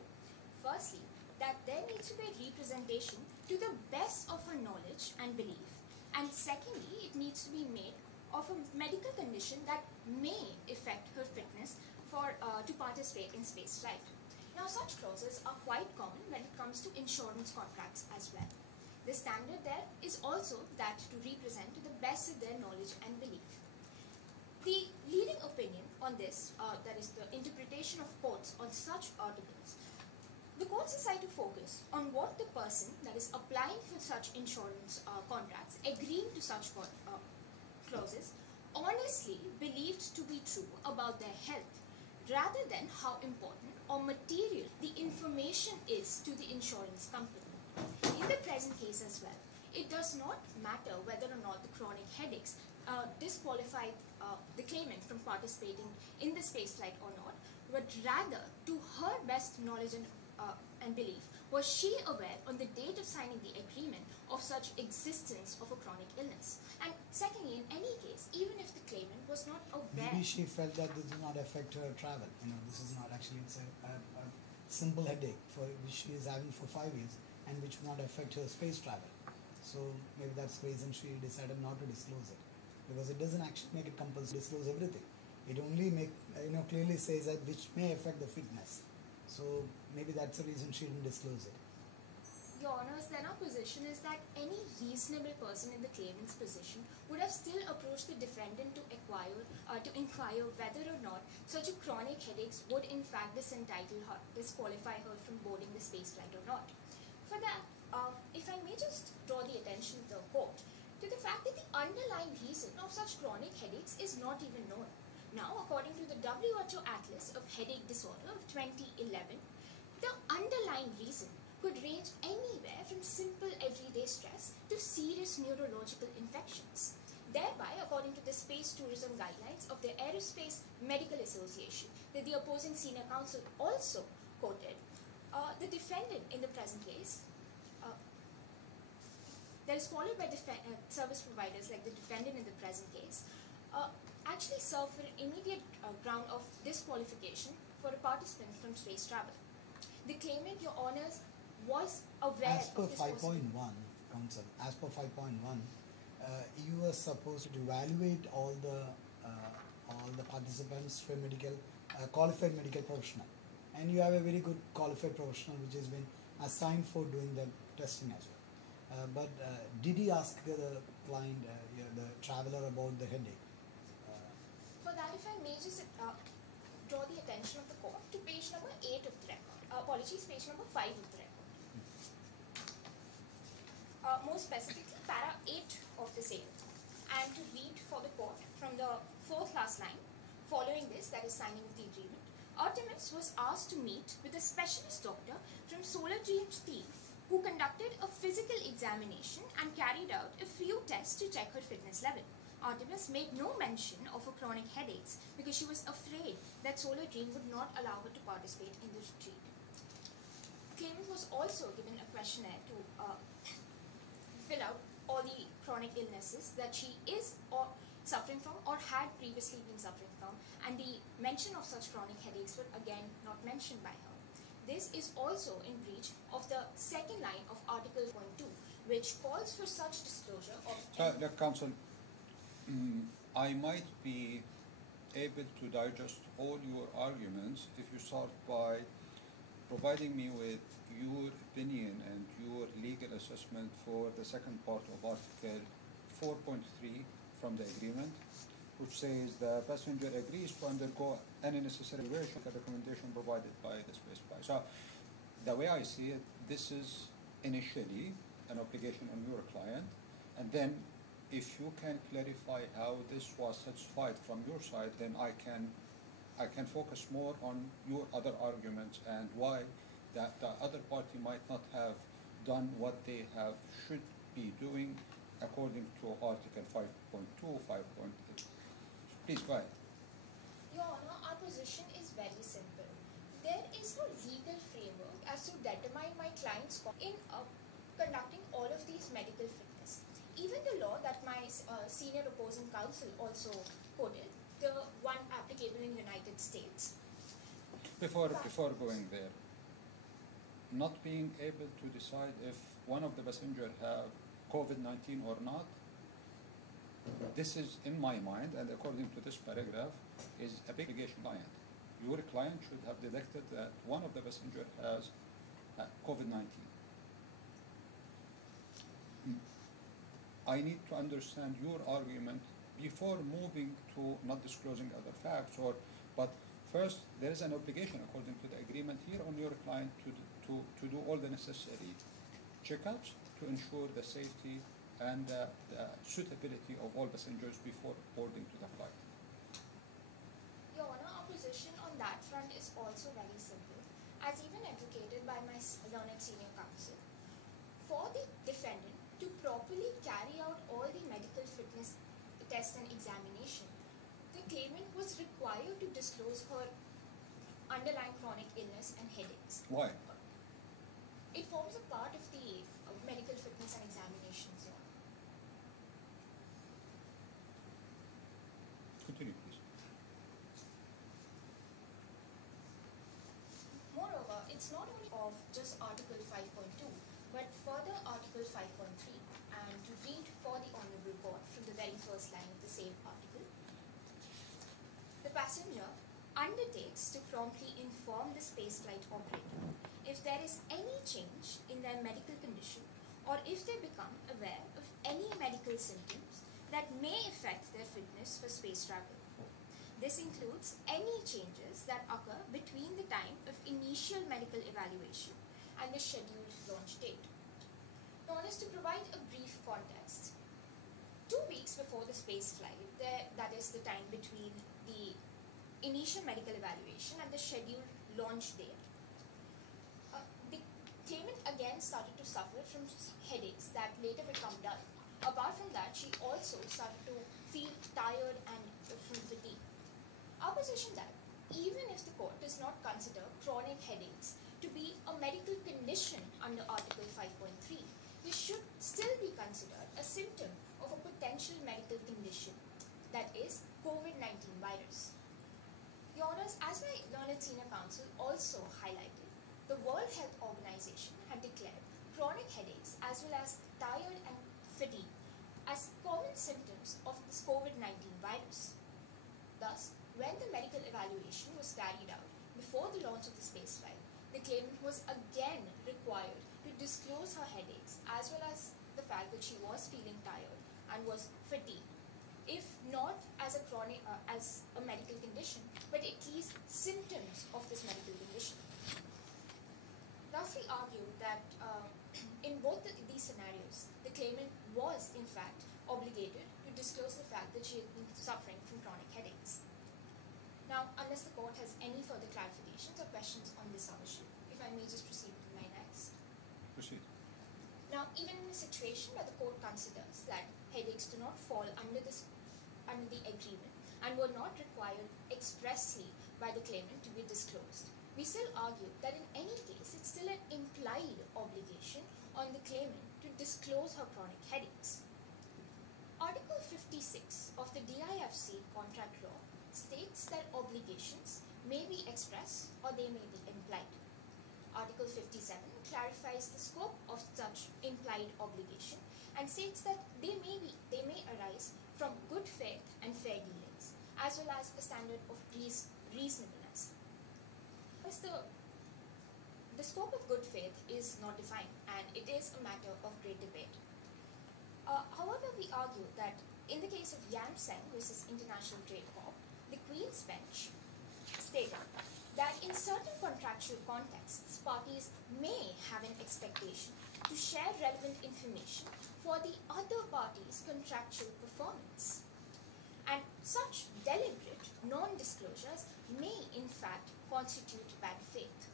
Firstly, that there needs to be a representation to the best of her knowledge and belief. And secondly, it needs to be made of a medical condition that may affect her fitness to participate in space flight. Now, such clauses are quite common when it comes to insurance contracts as well. The standard there is also that to represent to the best of their knowledge and belief. The leading opinion on this, that is the interpretation of courts on such articles, the courts decide to focus on what the person that is applying for such insurance contracts, agreeing to such clauses, honestly believed to be true about their health, rather than how important or material the information is to the insurance company. In the present case as well, it does not matter whether or not the chronic headaches disqualified the claimant from participating in the spaceflight or not, but rather, to her best knowledge and belief, was she aware on the date of signing the agreement of such existence of a chronic illness? And secondly, in any case, even if the claimant was not aware... Maybe she felt that this did not affect her travel. This is not actually, it's a simple headache which she is having for 5 years and which will not affect her space travel. So maybe that's the reason she decided not to disclose it. Because it doesn't actually make it compulsory to disclose everything. It only clearly says that which may affect the fitness. So maybe that's the reason she didn't disclose it. Your Honours, then our position is that any reasonable person in the claimant's position would have still approached the defendant to inquire whether or not such a chronic headaches would in fact disqualify her from boarding the spaceflight or not. For that, if I may just draw the attention of the court to the fact that the underlying reason of such chronic headaches is not even known. Now, according to the WHO Atlas of Headache Disorder of 2011, the underlying reason could range anywhere from simple everyday stress to serious neurological infections. Thereby, according to the Space Tourism Guidelines of the Aerospace Medical Association that the opposing senior counsel also quoted, the defendant in the present case that is followed by service providers like the defendant in the present case, actually serve for an immediate ground of disqualification for a participant from space travel. The claimant, Your Honours, was aware as per of this 5.1, counsel, as per 5.1, you were supposed to evaluate all the participants for qualified medical professional, and you have a very good qualified professional which has been assigned for doing the testing as well. But did he ask the client, the traveler, about the headache? For that, if I may just draw the attention of the court to page number 8 of the record. Page number 5 of the record. More specifically, para 8 of the same. And to read for the court from the 4th last line, following this, that is signing of the agreement, Artemis was asked to meet with a specialist doctor from Solar Dream's team who conducted a physical examination and carried out a few tests to check her fitness level. Artemis made no mention of her chronic headaches because she was afraid that Solar Dream would not allow her to participate in the retreat. Claimant was also given a questionnaire to fill out all the chronic illnesses that she is suffering from or had previously been suffering from, and the mention of such chronic headaches were again not mentioned by her. This is also in breach of the second line of Article 1.2, which calls for such disclosure of... The counsel, I might be able to digest all your arguments if you start by providing me with your opinion and your legal assessment for the second part of Article 4.3 from the agreement, which says the passenger agrees to undergo any necessary evaluation and recommendation provided by the spaceflight. So, the way I see it, this is initially an obligation on your client, and then if you can clarify how this was satisfied from your side, then I can focus more on your other arguments and why that the other party might not have done what they should be doing according to Article 5.2, 5.8. Please go ahead. Your Honour, our position is very simple. There is no legal framework as to determine my client's in conducting all of these medical fitness. Even the law that my senior opposing counsel also quoted, the one applicable in the United States. Before going there, not being able to decide if one of the passengers have COVID-19 or not, this is, in my mind, and according to this paragraph, is a big obligation client. Your client should have detected that one of the passengers has COVID-19. I need to understand your argument before moving to not disclosing other facts, but first there is an obligation according to the agreement here on your client to do all the necessary checkups to ensure the safety and the suitability of all passengers before boarding to the flight. Your Honor, our position on that front is also very simple, as even advocated by my learned senior counsel. For the defendant to properly carry out all the medical fitness tests and examination, the claimant was required to disclose her underlying chronic illness and headaches. Why? It forms a part of the medical fitness and examinations, Your Honor. Continue, please. Moreover, it's not only of just Article 5.2, but further Article 5.3, and to read for the Honourable Court from the very first line of the same article. The passenger undertakes to promptly inform the spaceflight operator if there is any change in their medical condition or if they become aware of any medical symptoms that may affect their fitness for space travel. This includes any changes that occur between the time of initial medical evaluation and the scheduled launch date. Now, just to provide a brief context, 2 weeks before the space flight, that is the time between the initial medical evaluation and the scheduled launch date, the claimant again started to suffer from headaches that later become dull. Apart from that, she also started to feel tired and from fatigue. Our position that even if the court does not consider chronic headaches to be a medical condition under Article 5.3, this should still be considered a symptom of a potential medical condition, that is COVID-19 virus. Your Honours, as my learned senior counsel also highlighted, the World Health Organization had declared chronic headaches as well as tired and fatigue as common symptoms of this COVID-19 virus. Thus, when the medical evaluation was carried out before the launch of the spaceflight, the claimant was again required to disclose her headaches as well as the fact that she was feeling tired and was fatigued, if not as a chronic, as a medical condition, but at least symptoms of this medical condition. Thus, we argue that in both these scenarios, the claimant was in fact obligated to disclose the fact that she had been suffering from chronic headaches. Now, unless the court has any further clarifications or questions on this issue, if I may just proceed with my next. Proceed. Now, even in a situation where the court considers that headaches do not fall under the agreement and were not required expressly by the claimant to be disclosed, we still argue that in any case, it's still an implied obligation on the claimant to disclose her chronic headaches. Article 56 of the DIFC contract law states that obligations may be express or they may be implied. Article 57 clarifies the scope of such implied obligation and states that they may arise from good faith and fair dealings, as well as a standard of reasonableness. As the scope of good faith is not defined, and it is a matter of great debate. However, we argue that in the case of Yam-Seng versus International Trade Corp, the Queen's Bench stated that in certain contractual contexts, parties may have an expectation to share relevant information for the other party's contractual performance. And such deliberate non-disclosures may in fact constitute bad faith.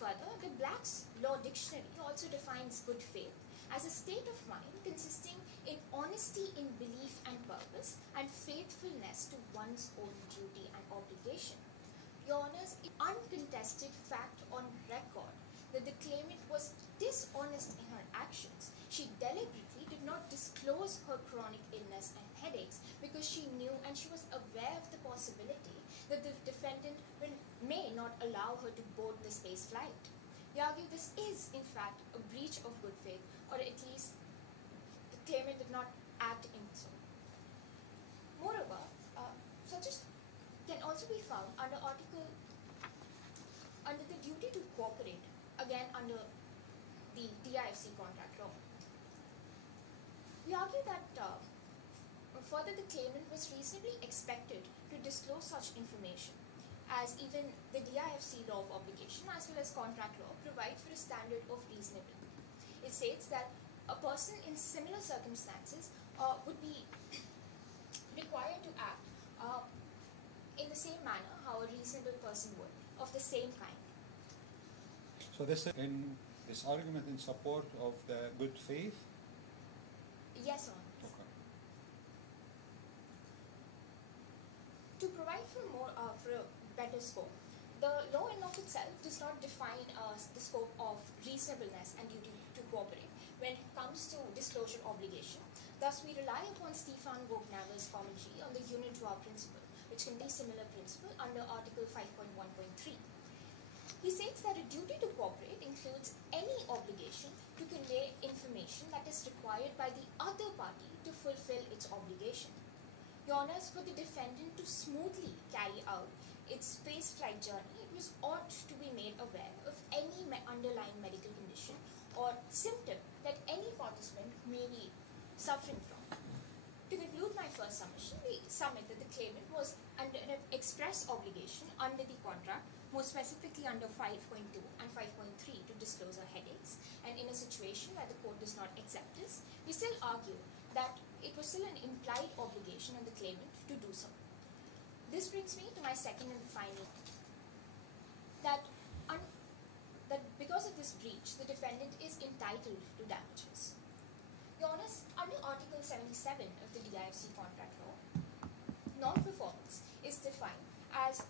Further, the Black's Law Dictionary also defines good faith as a state of mind consisting in honesty in belief and purpose and faithfulness to one's own duty and obligation. Your Honours, uncontested fact on record that the claimant was dishonest in her actions. She deliberately did not disclose her chronic illness and headaches because she knew and she was aware of the possibility that the defendant may not allow her to board the space flight. We argue this is, in fact, a breach of good faith, or at least the claimant did not act in so. Moreover, such as can also be found under the duty to cooperate, again under the DIFC contract law. We argue that further the claimant was reasonably expected to disclose such information, as even the DIFC law of obligation as well as contract law provide for a standard of reasonableness. It states that a person in similar circumstances would be required to act in the same manner how a reasonable person would, of the same kind. So this is in this argument in support of the good faith. Yes, Your Honor. Okay. To provide for a better scope, the law in of itself does not define the scope of reasonableness and duty to cooperate when it comes to disclosure obligation. Thus, we rely upon Stefan Gognaver's commentary on the unit droit principle, which contains similar principle under Article 5.1.3. He states that a duty to cooperate includes any obligation to convey information that is required by the other party to fulfill its obligation. Your Honours, for the defendant to smoothly carry out its space flight journey, it was ought to be made aware of any underlying medical condition or symptom that any participant may be suffering from. To conclude my first submission, we submit that the claimant was under an express obligation under the contract, more specifically under 5.2 and 5.3, to disclose her headaches, and in a situation where the court does not accept this, we still argue that it was still an implied obligation on the claimant to do so. This brings me to my second and final, that because of this breach, the defendant is entitled to damages. Your Honours, under Article 77 of the DIFC contract law, non-performance is defined as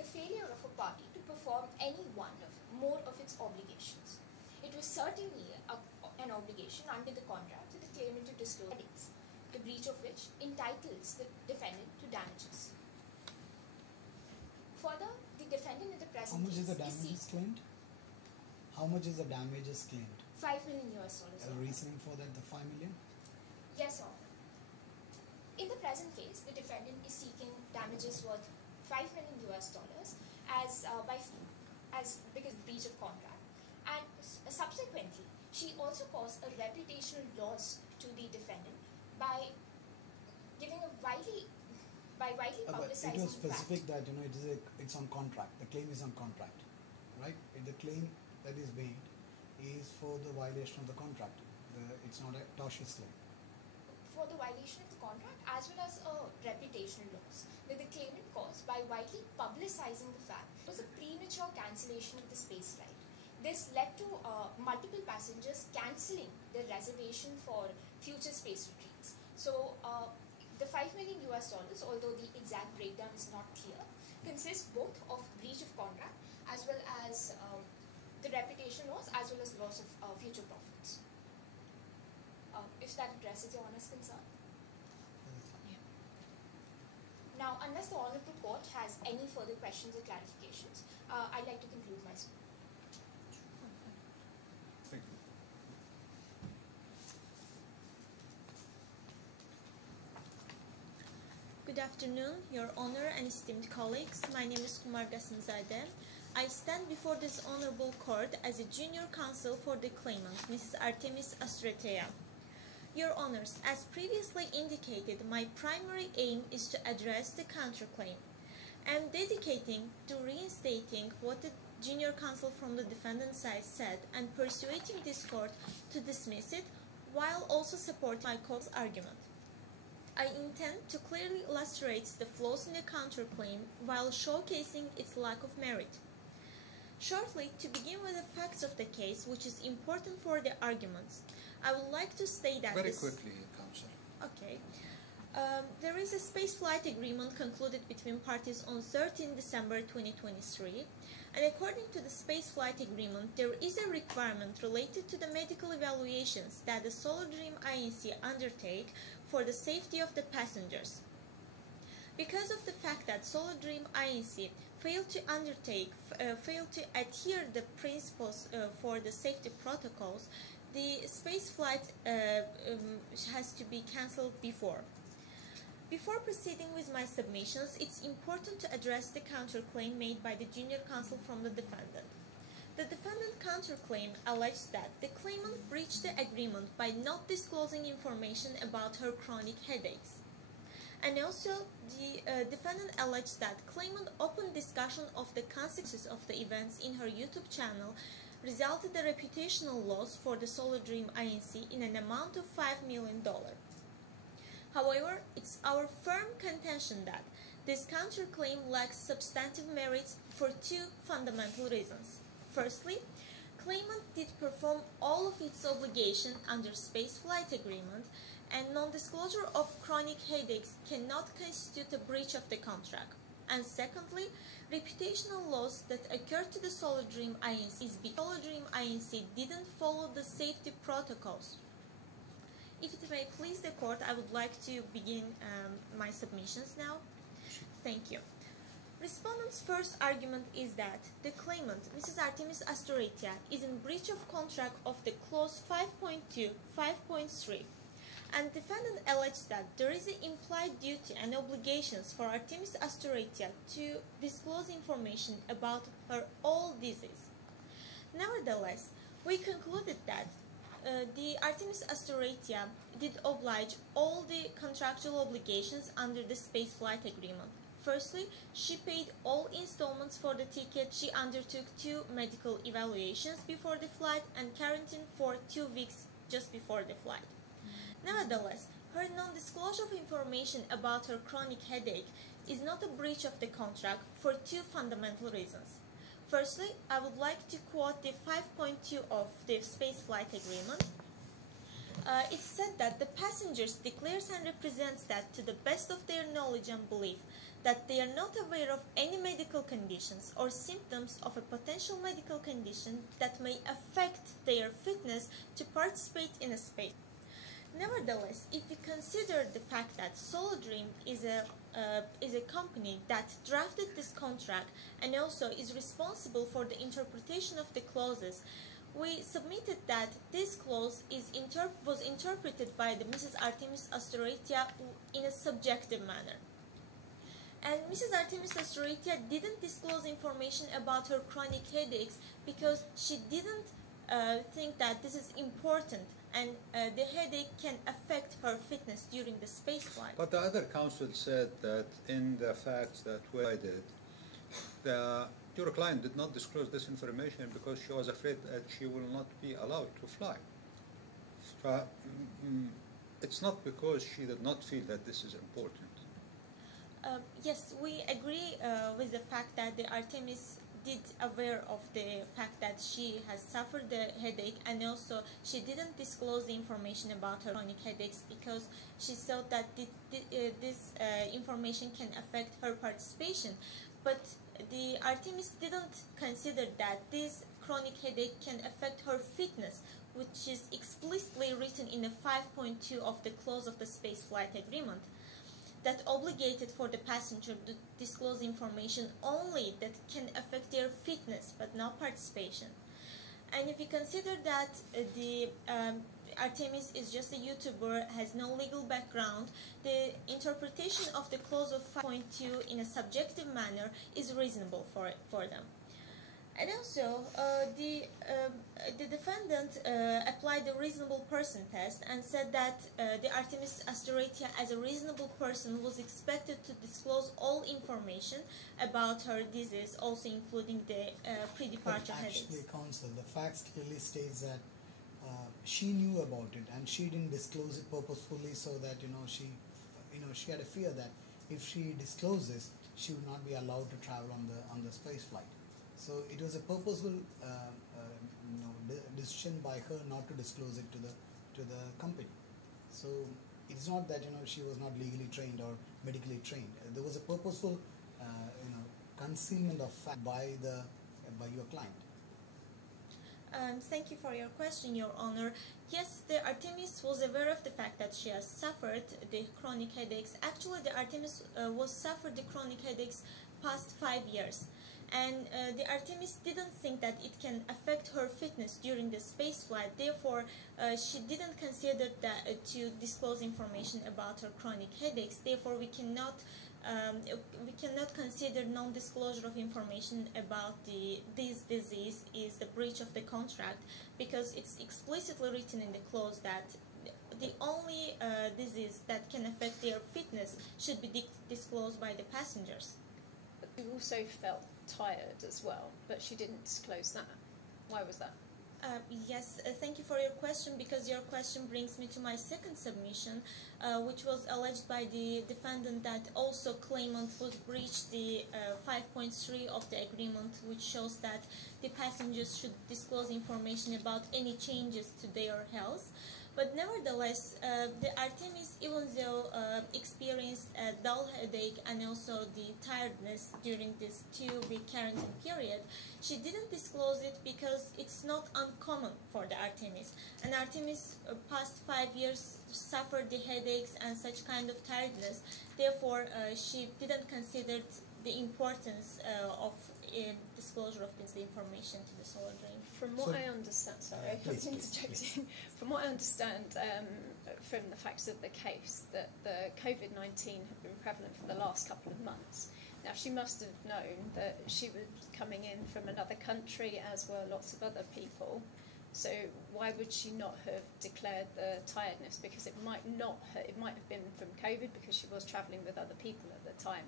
the failure of a party to perform any one of more of its obligations. It was certainly an obligation under the contract for the claimant to disclose headaches, the breach of which entitles the defendant to damages. Further, the defendant in the present How much is the case damages claimed? How much is the damages claimed? $5 million. A reasoning for that, the 5 million? Yes, sir. In the present case, the defendant is seeking damages worth $5 million as because of breach of contract, and subsequently, she also caused a reputational loss to the defendant by giving a widely But publicizing it was the fact. specific that it's on contract. The claim is on contract, right? The claim that is made is for the violation of the contract. It's not a tortious claim. For the violation of the contract as well as a reputational loss that the claimant caused by widely publicizing the fact it was a premature cancellation of the space flight. This led to multiple passengers cancelling their reservation for future space retreats. So the $5 million, although the exact breakdown is not clear, consists both of breach of contract as well as the reputation loss as well as loss of future profits. If that addresses your Honour's concern. Now, unless the Honourable Court has any further questions or clarifications, I'd like to conclude my speech. Thank you. Good afternoon, Your Honor and esteemed colleagues. My name is Kumar Gasimzadeh. I stand before this honorable court as a junior counsel for the claimant, Mrs. Artemis Astretea. Your Honors, as previously indicated, my primary aim is to address the counterclaim. I am dedicating to reinstating what the junior counsel from the defendant side said and persuading this court to dismiss it, while also supporting my CoS argument. I intend to clearly illustrate the flaws in the counterclaim while showcasing its lack of merit. Shortly, to begin with the facts of the case, which is important for the arguments, I would like to state that Very quickly, Counsel. Okay. There is a spaceflight agreement concluded between parties on 13 December 2023, and according to the spaceflight agreement, there is a requirement related to the medical evaluations that the Solar Dream Inc. undertake for the safety of the passengers. Because of the fact that Solar Dream Inc. failed to adhere the principles for the safety protocols, the space flight has to be cancelled before. Before proceeding with my submissions, it's important to address the counterclaim made by the junior counsel from the defendant. The defendant counterclaim alleged that the claimant breached the agreement by not disclosing information about her chronic headaches. And also, the defendant alleged that claimant open discussion of the consequences of the events in her YouTube channel resulted in a reputational loss for the Solid Dream Inc. in an amount of $5 million. However, it's our firm contention that this counterclaim lacks substantive merits for two fundamental reasons. Firstly, claimant did perform all of its obligations under spaceflight agreement, and non-disclosure of chronic headaches cannot constitute a breach of the contract. And secondly, reputational loss that occurred to the Solid Dream Inc. is because Solid Dream Inc. didn't follow the safety protocols. If it may please the court, I would like to begin my submissions now. Thank you. Respondent's first argument is that the claimant, Mrs. Artemis Astoretia, is in breach of contract of the clause 5.2, 5.3, and defendant alleged that there is an implied duty and obligations for Artemis Astoretia to disclose information about her all disease. Nevertheless, we concluded that the Artemis Astoretia did oblige all the contractual obligations under the spaceflight agreement. Firstly, she paid all installments for the ticket. She undertook 2 medical evaluations before the flight and quarantined for 2 weeks just before the flight. Nevertheless, her non-disclosure of information about her chronic headache is not a breach of the contract for 2 fundamental reasons. Firstly, I would like to quote the 5.2 of the spaceflight agreement. It said that the passengers declares and represents that to the best of their knowledge and belief that they are not aware of any medical conditions or symptoms of a potential medical condition that may affect their fitness to participate in a space. Nevertheless, if we consider the fact that Solid Dream is a company that drafted this contract and also is responsible for the interpretation of the clauses, we submitted that this clause was interpreted by the Mrs. Artemis Astoretia in a subjective manner. And Mrs. Artemis Astoretia didn't disclose information about her chronic headaches because she didn't think that this is important and the headache can affect her fitness during the space flight. But the other counsel said that in the facts that I did, your client did not disclose this information because she was afraid that she will not be allowed to fly. So, it's not because she did not feel that this is important. Yes, we agree with the fact that the Artemis did aware of the fact that she has suffered the headache, and also she didn't disclose the information about her chronic headaches because she thought that this information can affect her participation. But the Artemis didn't consider that this chronic headache can affect her fitness, which is explicitly written in the 5.2 of the clause of the spaceflight agreement, that obligated for the passenger to disclose information only that can affect their fitness but not participation. And if you consider that the Artemis is just a YouTuber, has no legal background, the interpretation of the clause of 5.2 in a subjective manner is reasonable for them. And also, the defendant applied the reasonable person test and said that the Artemis Astoretia, as a reasonable person, was expected to disclose all information about her disease, also including the pre-departure headaches. Actually, counsel, the facts clearly states that she knew about it and she didn't disclose it purposefully, so that she had a fear that if she discloses, she would not be allowed to travel on the space flight. So it was a purposeful decision by her not to disclose it to the company. So it's not that she was not legally trained or medically trained. There was a purposeful concealment of fact by your client. Thank you for your question, Your Honor. Yes, the Artemis was aware of the fact that she has suffered the chronic headaches. Actually, the Artemis was suffered the chronic headaches past 5 years. and the Artemis didn't think that it can affect her fitness during the space flight. Therefore, she didn't consider that to disclose information about her chronic headaches. Therefore, we cannot consider non-disclosure of information about this disease is the breach of the contract, because it's explicitly written in the clause that the only disease that can affect their fitness should be disclosed by the passengers. But you also felt tired as well, but she didn't disclose that. Why was that? Yes, thank you for your question, because your question brings me to my second submission, which was alleged by the defendant that also claimant was breached the 5.3 of the agreement, which shows that the passengers should disclose information about any changes to their health. But nevertheless, the Artemis, even though experienced a dull headache and also the tiredness during this 2-week quarantine period, she didn't disclose it because it's not uncommon for the Artemis. And Artemis, past 5 years, suffered the headaches and such kind of tiredness. Therefore, she didn't consider the importance of disclosure of this information to the solar drain. From what I understand, sorry, please, I'm interjecting. From what I understand from the facts of the case, that the COVID-19 had been prevalent for the last couple of months. Now, she must have known that she was coming in from another country, as were lots of other people. So why would she not have declared the tiredness? Because it might have been from COVID, because she was travelling with other people at the time.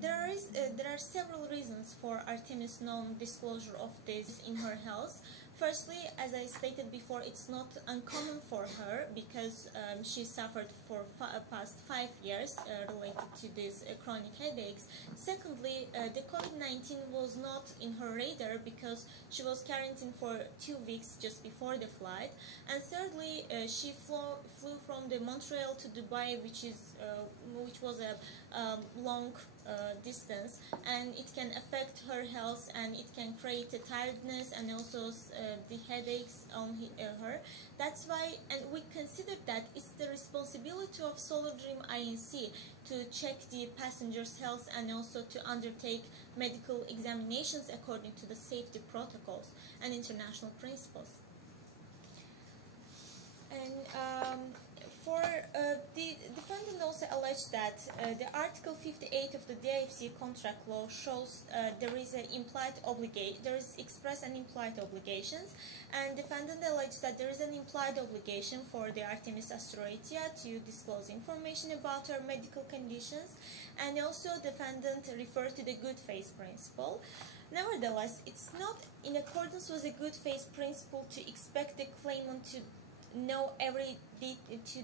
There are several reasons for Artemis' non-disclosure of this in her health. Firstly, as I stated before, it's not uncommon for her because she suffered for past 5 years related to these chronic headaches. Secondly, the COVID-19 was not in her radar because she was quarantined for 2 weeks just before the flight. And thirdly, she flew from the Montreal to Dubai, which was a long distance, and it can affect her health, and it can create a tiredness and also the headaches on her. That's why, and we consider that it's the responsibility of Solar Dream INC to check the passenger's health and also to undertake medical examinations according to the safety protocols and international principles. And the defendant also alleged that the Article 58 of the DIFC contract law shows there is express and implied obligations, and defendant alleged that there is an implied obligation for the Artemis Asteroidia to disclose information about her medical conditions, and also defendant referred to the good faith principle. Nevertheless, it's not in accordance with the good faith principle to expect the claimant to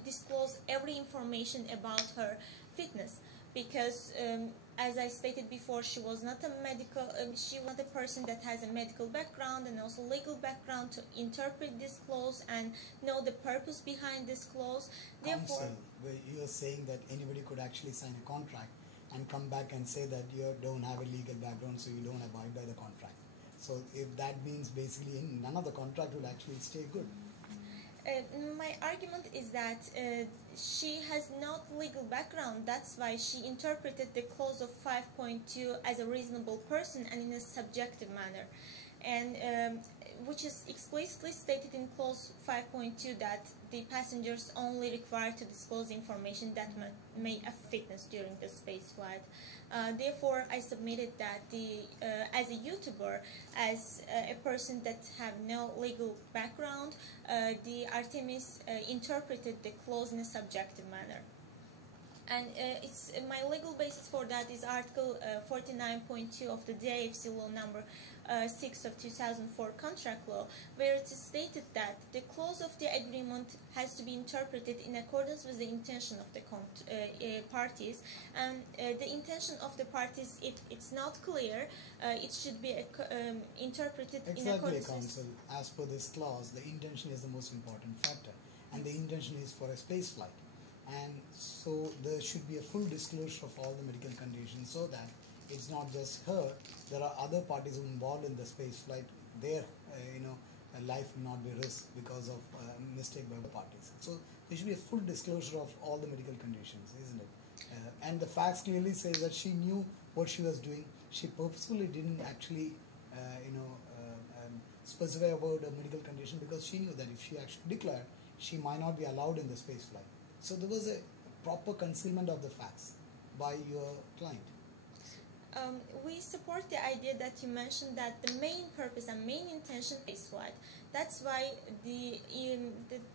disclose every information about her fitness, because as I stated before, she was not a person that has a medical background and also legal background to interpret this clause and know the purpose behind this clause. Therefore, Counsel, you are saying that anybody could actually sign a contract and come back and say that you don't have a legal background, so you don't abide by the contract. So if that means basically none of the contract will actually stay good. My argument is that she has no legal background. That's why she interpreted the clause of 5.2 as a reasonable person and in a subjective manner, and which is explicitly stated in clause 5.2 that the passengers only required to disclose information that may affect fitness during the space flight. Therefore, I submitted that as a YouTuber, as a person that have no legal background, the Artemis interpreted the clause in a subjective manner. And it's my legal basis for that is Article 49.2 of the DIFC law number 6 of 2004 contract law, where it is stated that the clause of the agreement has to be interpreted in accordance with the intention of the parties, and the intention of the parties, if it's not clear, it should be interpreted in accordance with... Counsel. As per this clause, the intention is the most important factor, and the intention is for a space flight. And so there should be a full disclosure of all the medical conditions so that it's not just her, there are other parties involved in the space flight, their life will not be risked because of mistake by the parties. So there should be a full disclosure of all the medical conditions, isn't it? And the facts clearly say that she knew what she was doing. She purposefully didn't actually, specify about a medical condition because she knew that if she actually declared, she might not be allowed in the space flight. So there was a proper concealment of the facts by your client. We support the idea that you mentioned that the main purpose and main intention is what. That's why the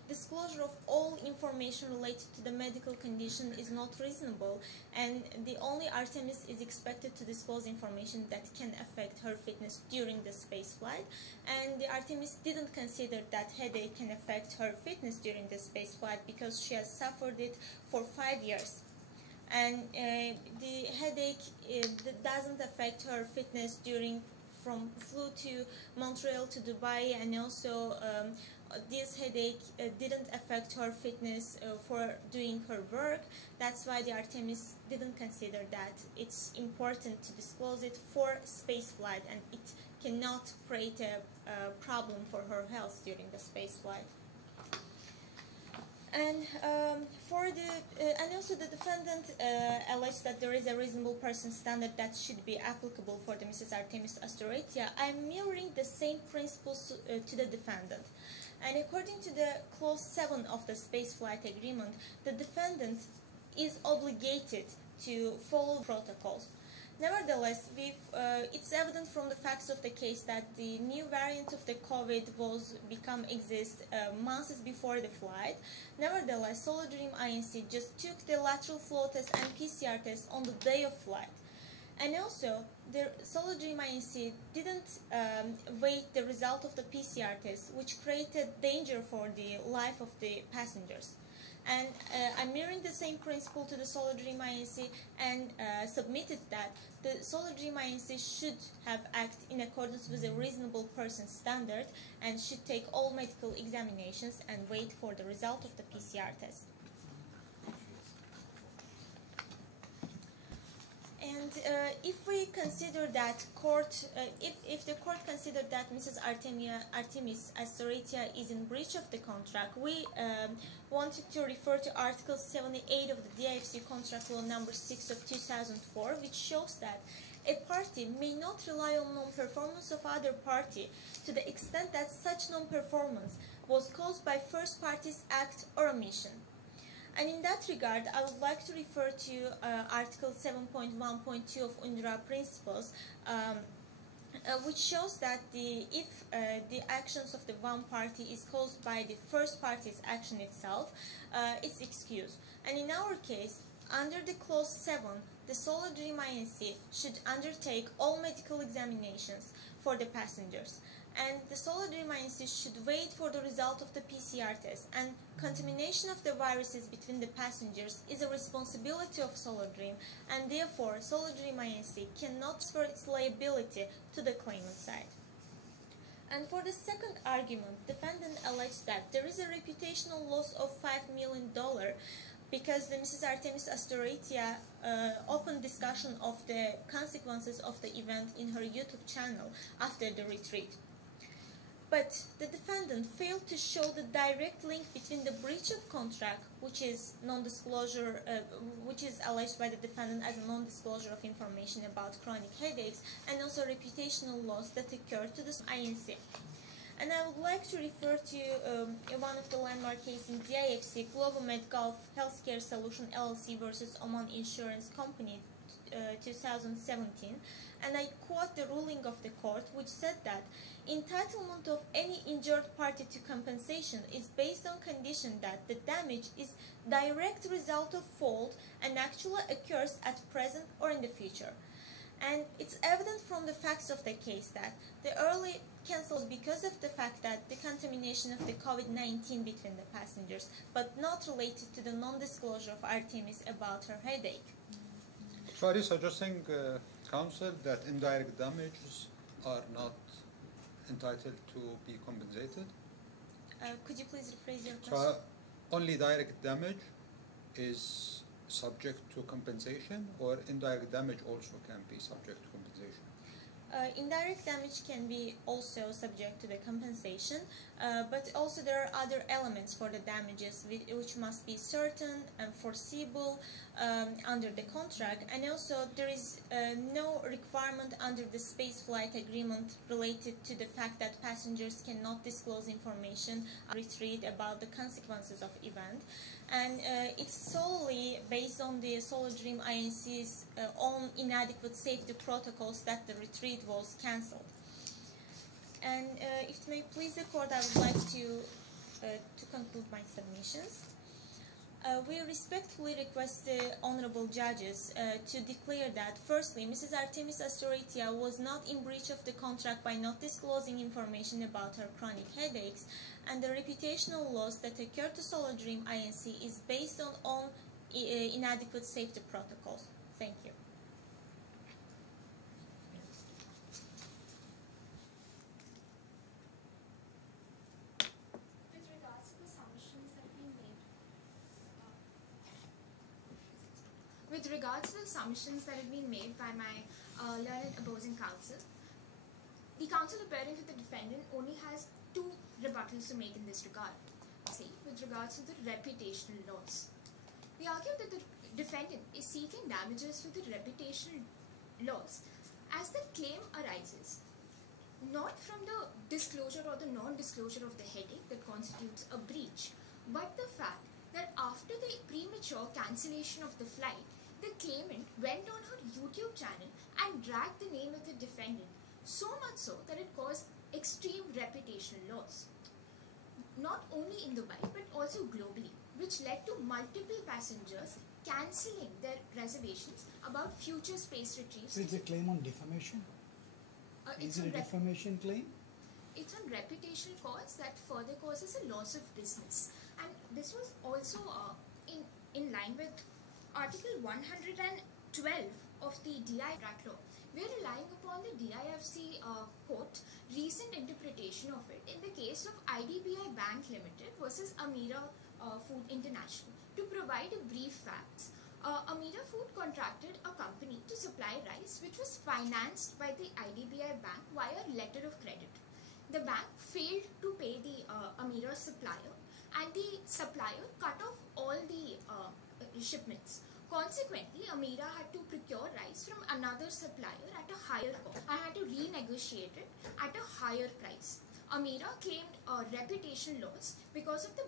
disclosure of all information related to the medical condition is not reasonable, and the only Artemis is expected to disclose information that can affect her fitness during the space flight, and the Artemis didn't consider that headache can affect her fitness during the space flight because she has suffered it for 5 years. And the headache doesn't affect her fitness from flew to Montreal to Dubai, and also this headache didn't affect her fitness for doing her work. That's why the Artemis didn't consider that it's important to disclose it for space flight, and it cannot create a problem for her health during the space flight. And and also the defendant alleged that there is a reasonable person standard that should be applicable for the Mrs. Artemis Astoretia. I'm mirroring the same principles to the defendant. And according to the clause 7 of the spaceflight agreement, the defendant is obligated to follow protocols. Nevertheless, it's evident from the facts of the case that the new variant of the COVID exist months before the flight. Nevertheless, Solid Dream Inc. just took the lateral flow test and PCR test on the day of flight. And also, the Solid Dream Inc. didn't wait the result of the PCR test, which created danger for the life of the passengers. And I'm mirroring the same principle to the Solid Dream Inc. and submitted that the Solid Dream Inc. should have acted in accordance with a reasonable person standard and should take all medical examinations and wait for the result of the PCR test. And if we consider that if the court considered that Mrs. Artemis Astoretia is in breach of the contract, we wanted to refer to Article 78 of the DIFC Contract Law number 6 of 2004, which shows that a party may not rely on non-performance of other party to the extent that such non-performance was caused by first party's act or omission. And in that regard, I would like to refer to Article 7.1.2 of UNRWA Principles, which shows that if the actions of the one party is caused by the first party's action itself, it's excused. And in our case, under the Clause 7, the Solid Dream Inc. should undertake all medical examinations for the passengers. And the Solid Dream Inc. should wait for the result of the PCR test, and contamination of the viruses between the passengers is a responsibility of Solid Dream, and therefore Solid Dream Inc. cannot transfer its liability to the claimant side. And for the second argument, defendant alleged that there is a reputational loss of $5 million because the Mrs. Artemis Astoretia opened discussion of the consequences of the event in her YouTube channel after the retreat. But the defendant failed to show the direct link between the breach of contract, which is non-disclosure, which is alleged by the defendant as a non-disclosure of information about chronic headaches, and also reputational loss that occurred to the INC. And I would like to refer to one of the landmark cases in DIFC, Global Med Gulf Healthcare Solution LLC versus Oman Insurance Company, 2017, and I quote the ruling of the court, which said that entitlement of any injured party to compensation is based on condition that the damage is direct result of fault and actually occurs at present or in the future. And it's evident from the facts of the case that the early cancels because of the fact that the contamination of the COVID-19 between the passengers, but not related to the non-disclosure of Artemis about her headache. So are you suggesting, counsel, that indirect damages are not entitled to be compensated? Could you please rephrase your So question? only direct damage is subject to compensation, or indirect damage also can be subject to compensation? Indirect damage can be also subject to the compensation, but also there are other elements for the damages which must be certain and foreseeable under the contract, and also there is no requirement under the space flight agreement related to the fact that passengers cannot disclose information retreat about the consequences of event, and it's solely based on the Solar Dream Inc.'s own inadequate safety protocols that the retreat was cancelled. And if it may please the court, I would like to conclude my submissions. We respectfully request the honorable judges to declare that, firstly, Mrs. Artemis Astoratia was not in breach of the contract by not disclosing information about her chronic headaches, and the reputational loss that occurred to Solar Dream Inc. is based on inadequate safety protocols. Thank you. With regards to the submissions that have been made by my learned opposing counsel, the counsel appearing for the defendant only has two rebuttals to make in this regard. See, with regards to the reputational loss, we argue that the defendant is seeking damages for the reputational loss as the claim arises not from the disclosure or the non-disclosure of the headache that constitutes a breach, but the fact that after the premature cancellation of the flight, the claimant went on her YouTube channel and dragged the name of the defendant, so much so that it caused extreme reputational loss, not only in Dubai but also globally, which led to multiple passengers cancelling their reservations about future space retrieves. So it's a claim on defamation? Is it a defamation claim? It's on reputational cause that further causes a loss of business, and this was also in line with Article 112 of the DI Act law. We are relying upon the DIFC court recent interpretation of it in the case of IDBI Bank Limited versus Amira Food International. To provide a brief facts, Amira Food contracted a company to supply rice which was financed by the IDBI Bank via letter of credit. The bank failed to pay the Amira supplier, and the supplier cut off all the shipments. Consequently, Amira had to procure rice from another supplier at a higher cost and had to renegotiate it at a higher price. Amira claimed a reputation loss because of the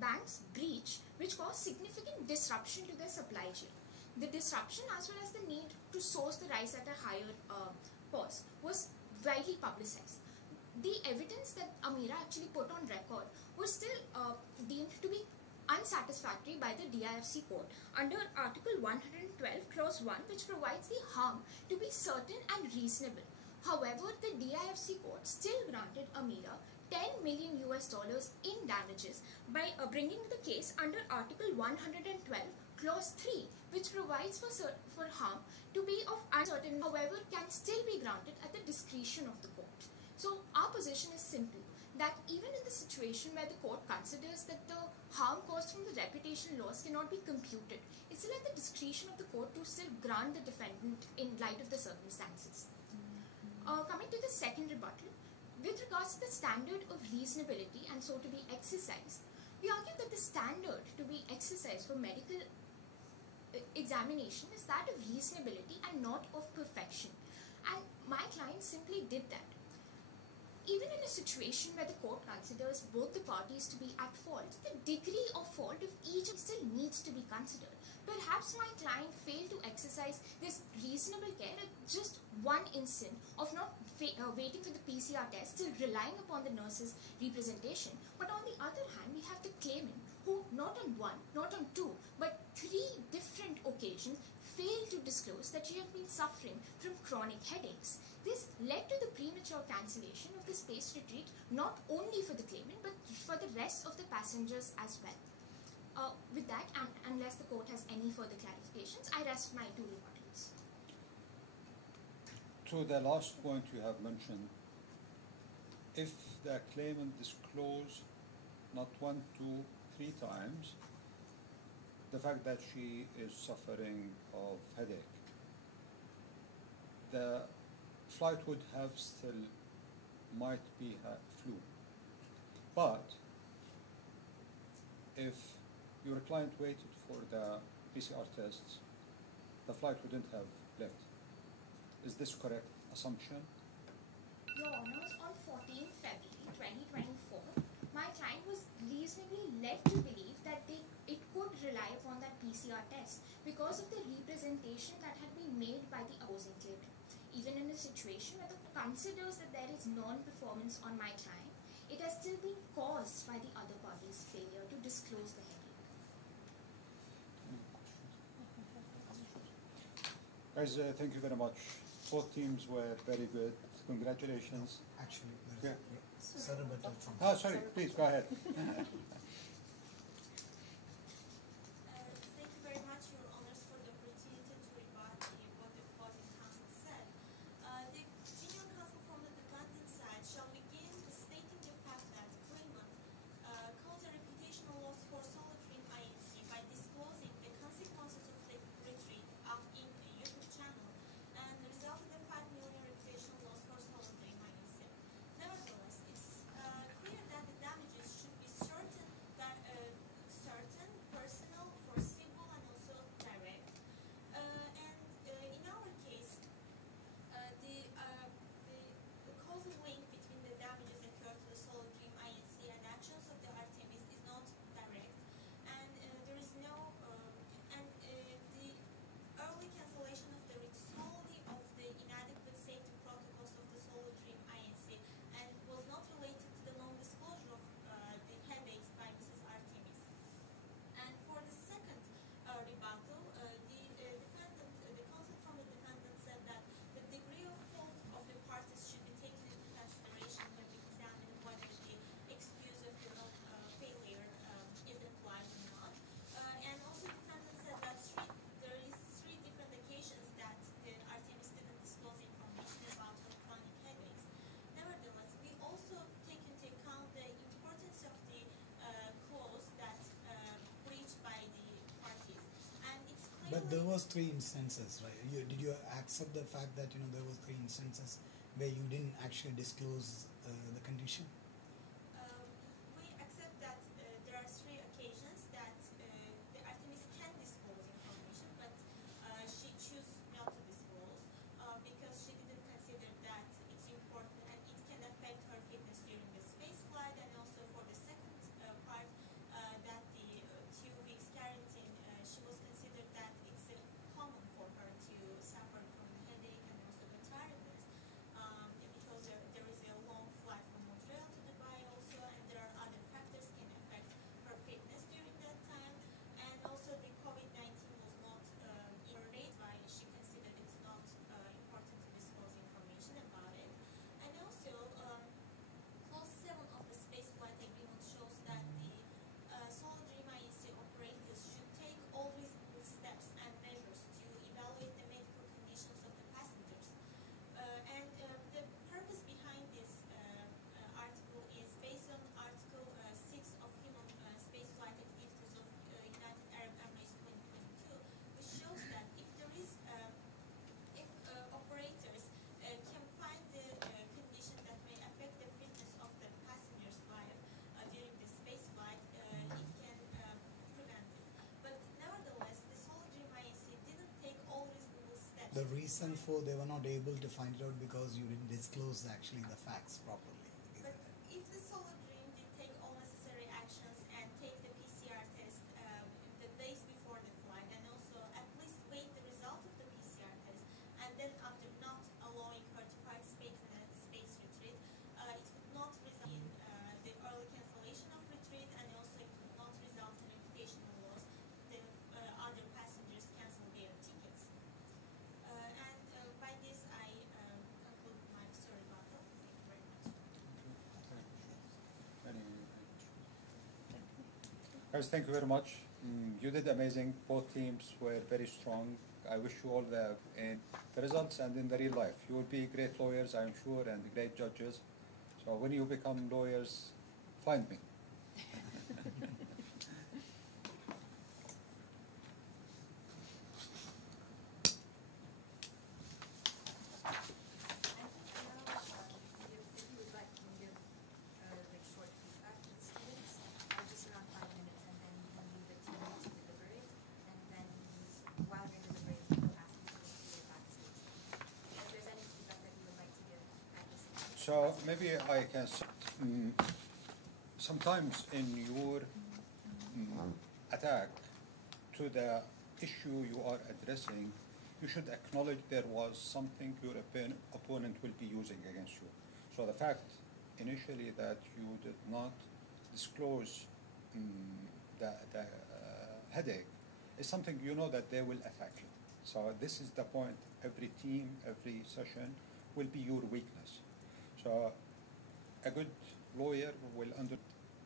bank's breach, which caused significant disruption to their supply chain. The disruption, as well as the need to source the rice at a higher cost, was widely publicized. The evidence that Amira actually put on record was still deemed to be unsatisfactory by the DIFC court under Article 112 Clause 1, which provides the harm to be certain and reasonable. However, the DIFC court still granted Amira $10 million in damages by bringing the case under Article 112 Clause 3, which provides for harm to be of uncertain, however, can still be granted at the discretion of the court. So our position is simple, that even in the situation where the court considers that the harm caused from the reputation loss cannot be computed, it's still at the discretion of the court to still grant the defendant in light of the circumstances. Coming to the second rebuttal, with regards to the standard of reasonability and so to be exercised, we argue that the standard to be exercised for medical examination is that of reasonability and not of perfection. And my client simply did that. Even in a situation where the court considers both the parties to be at fault, the degree of fault of each still needs to be considered. Perhaps my client failed to exercise this reasonable care at just one instant of not waiting for the PCR test, still relying upon the nurse's representation. But on the other hand, we have the claimant who not on one, not on two, but three different occasions failed to disclose that she had been suffering from chronic headaches. This led to the premature cancellation of the space retreat, not only for the claimant, but for the rest of the passengers as well. With that, and unless the court has any further clarifications, I rest my two rebuttals. To the last point you have mentioned, if the claimant disclosed not 1, 2, 3 times the fact that she is suffering of headache, the flight would have still might be flew. But if your client waited for the PCR tests, the flight wouldn't have left. Is this correct assumption? Your Honours, on 14th February 2024, my client was reasonably led to believe that it could rely upon that PCR test because of the representation that had been made by the opposing claimant. Even in a situation where the court considers that there is non-performance on my client, it has still been caused by the other party's failure to disclose the headache. Guys, thank you very much. Both teams were very good. Congratulations. Actually, Yeah. Sir Roberto from. Oh, sorry, please go ahead. Thank you very much, Your Honors, for the opportunity to rebut what the opposing counsel said. The junior counsel from the defendant side shall begin stating the fact that claimant caused a reputational loss for Solitream INC by disclosing the consequences of the retreat in the YouTube channel and resulted in 5 million reputational loss for Solitream INC. Nevertheless, it's clear that the damages should be certain, personal, foreseeable, and also direct. In our case, the causal link between the damages occurred to the Solitream INC and actions of the Artemis is not direct, and there is no the early cancellation of the risk solely of the inadequate safety protocols of the Solitream INC and was not related to the non-disclosure of the headaches by Mrs. Artemis. And for the second rebuttal, the counsel from the defendant said that the degree of fault of the parties should be taken into consideration when examining whether the excuse of the failure is applied or not. And also the defendant said that there is 3 different occasions that the Artemis didn't disclose information about her chronic headaches. Nevertheless, we also take into account the importance of the clause that breached by the parties, and it's clearly. But there was 3 instances, right? Did you accept the fact that there was 3 instances where you didn't actually disclose the condition? We accept that there are 3 occasions that the Artemis can disclose information, but she chose not to disclose because she didn't consider that it's important and it can affect her fitness during the space flight, and also for the second part that the 2 weeks quarantine, she was considered that it's common for her to suffer from the headache and also the tiredness because there is a long flight from Montreal to Dubai also, and there are other factors can affect her fitness during that time, and also the COVID-19 was not in her rate, why she considered it's not important to disclose information about it. And also clause 7 of the space flight agreement shows that the Solitream INC operators should take all reasonable steps and measures to evaluate the medical conditions of the passengers. And the purpose behind this article is based on Article 6 of Human Spaceflight Activities of United Arab Emirates 2022, which shows that if there is, if operators can find the condition that may affect the fitness of the passenger's life during the space flight, it can prevent it. But nevertheless, the Solitream INC didn't take all reasonable steps. The reason for they were not able to find it out because you didn't disclose actually the facts properly. But if the Solitream did take all necessary actions and take the PCR test the days before the flight, and also at least wait the result of the PCR test, and then after not allowing her to participate in a space retreat, it would not result in the early cancellation of retreat, and also it would not result in reputational loss. The other passengers cancel their tickets. And by this, I conclude my story battle. Thank you very much. Guys, thank you very much. You did amazing. Both teams were very strong. I wish you all in the results and in the real life. You will be great lawyers, I'm sure, and great judges. So when you become lawyers, find me. So maybe I can sometimes in your attack to the issue you are addressing, you should acknowledge there was something your opponent will be using against you. So the fact initially that you did not disclose the headache is something you know that they will attack you. So this is the point. Every team, every session will be your weakness. So a good lawyer will understand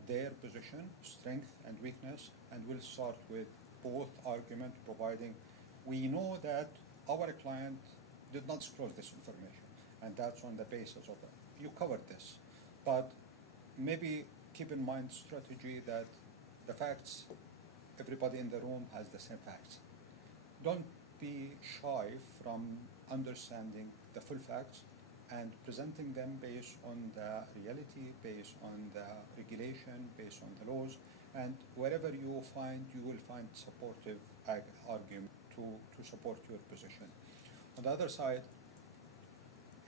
their position, strength and weakness, and will start with both arguments, providing we know that our client did not disclose this information, and that's on the basis of it. You covered this, but maybe keep in mind strategy that the facts, everybody in the room has the same facts. Don't be shy from understanding the full facts and presenting them based on the reality, based on the regulation, based on the laws, and wherever you find, you will find supportive argument to support your position. On the other side,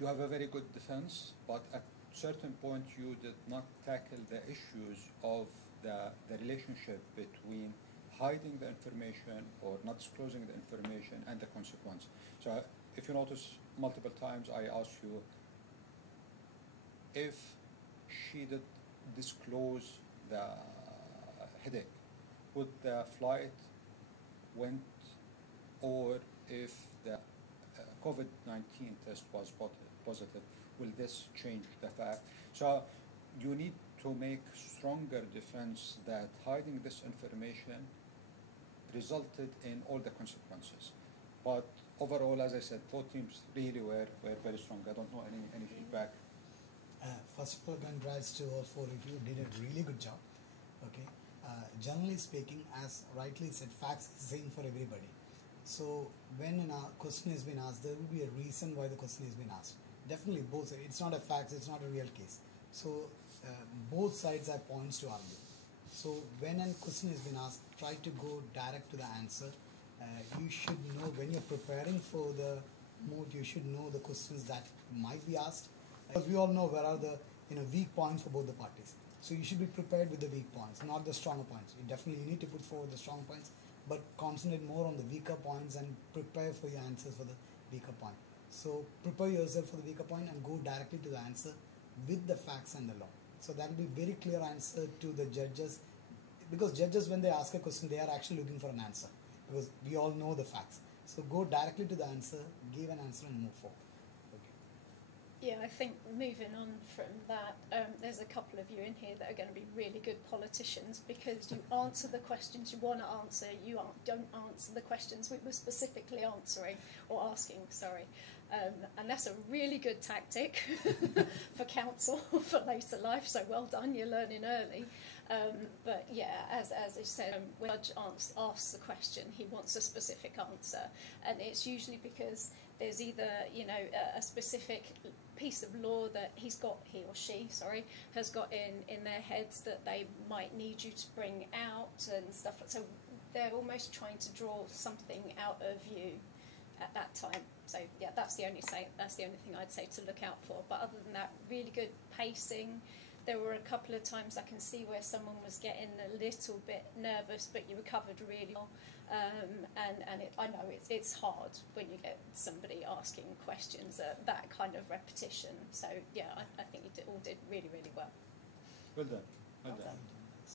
you have a very good defense, but at certain point you did not tackle the issues of the relationship between hiding the information or not disclosing the information and the consequence. So if you notice multiple times I asked you if she did disclose the headache, would the flight went, or if the COVID-19 test was positive, will this change the fact? So you need to make stronger defense that hiding this information resulted in all the consequences. But overall, as I said, both teams really were very strong. I don't know any feedback. First of all, congrats to all four of you. Did a really good job. Okay. Generally speaking, as rightly said, facts is the same for everybody. So when a question has been asked, there will be a reason why the question has been asked. Definitely both sides. It's not a fact, it's not a real case. So both sides have points to argue. So when a question has been asked, try to go direct to the answer. You should know when you're preparing for the moot, you should know the questions that might be asked. Because we all know where are the weak points for both the parties. So you should be prepared with the weak points, not the stronger points. You need to put forward the strong points, but concentrate more on the weaker points and prepare for your answers for the weaker point. So prepare yourself for the weaker point and go directly to the answer with the facts and the law. So that will be very clear answer to the judges, because judges, when they ask a question, they are actually looking for an answer, because we all know the facts. So go directly to the answer, give an answer and move forward. Yeah, I think moving on from that, there's a couple of you in here that are going to be really good politicians, because you answer the questions you want to answer, you don't answer the questions we were specifically answering or asking, sorry. And that's a really good tactic for counsel for later life, so well done, you're learning early. But yeah, as I said, when the judge asks the question, he wants a specific answer, and it's usually because there's either a specific piece of law that he or she has got in their heads that they might need you to bring out and stuff. So they're almost trying to draw something out of you at that time. So yeah, that's the only thing I'd say to look out for. But other than that, really good pacing. There were a couple of times I can see where someone was getting a little bit nervous, but you recovered really well. I know it's hard when you get somebody asking questions that kind of repetition. So yeah, I think you all did really, really well. Well done. Well Well done. done.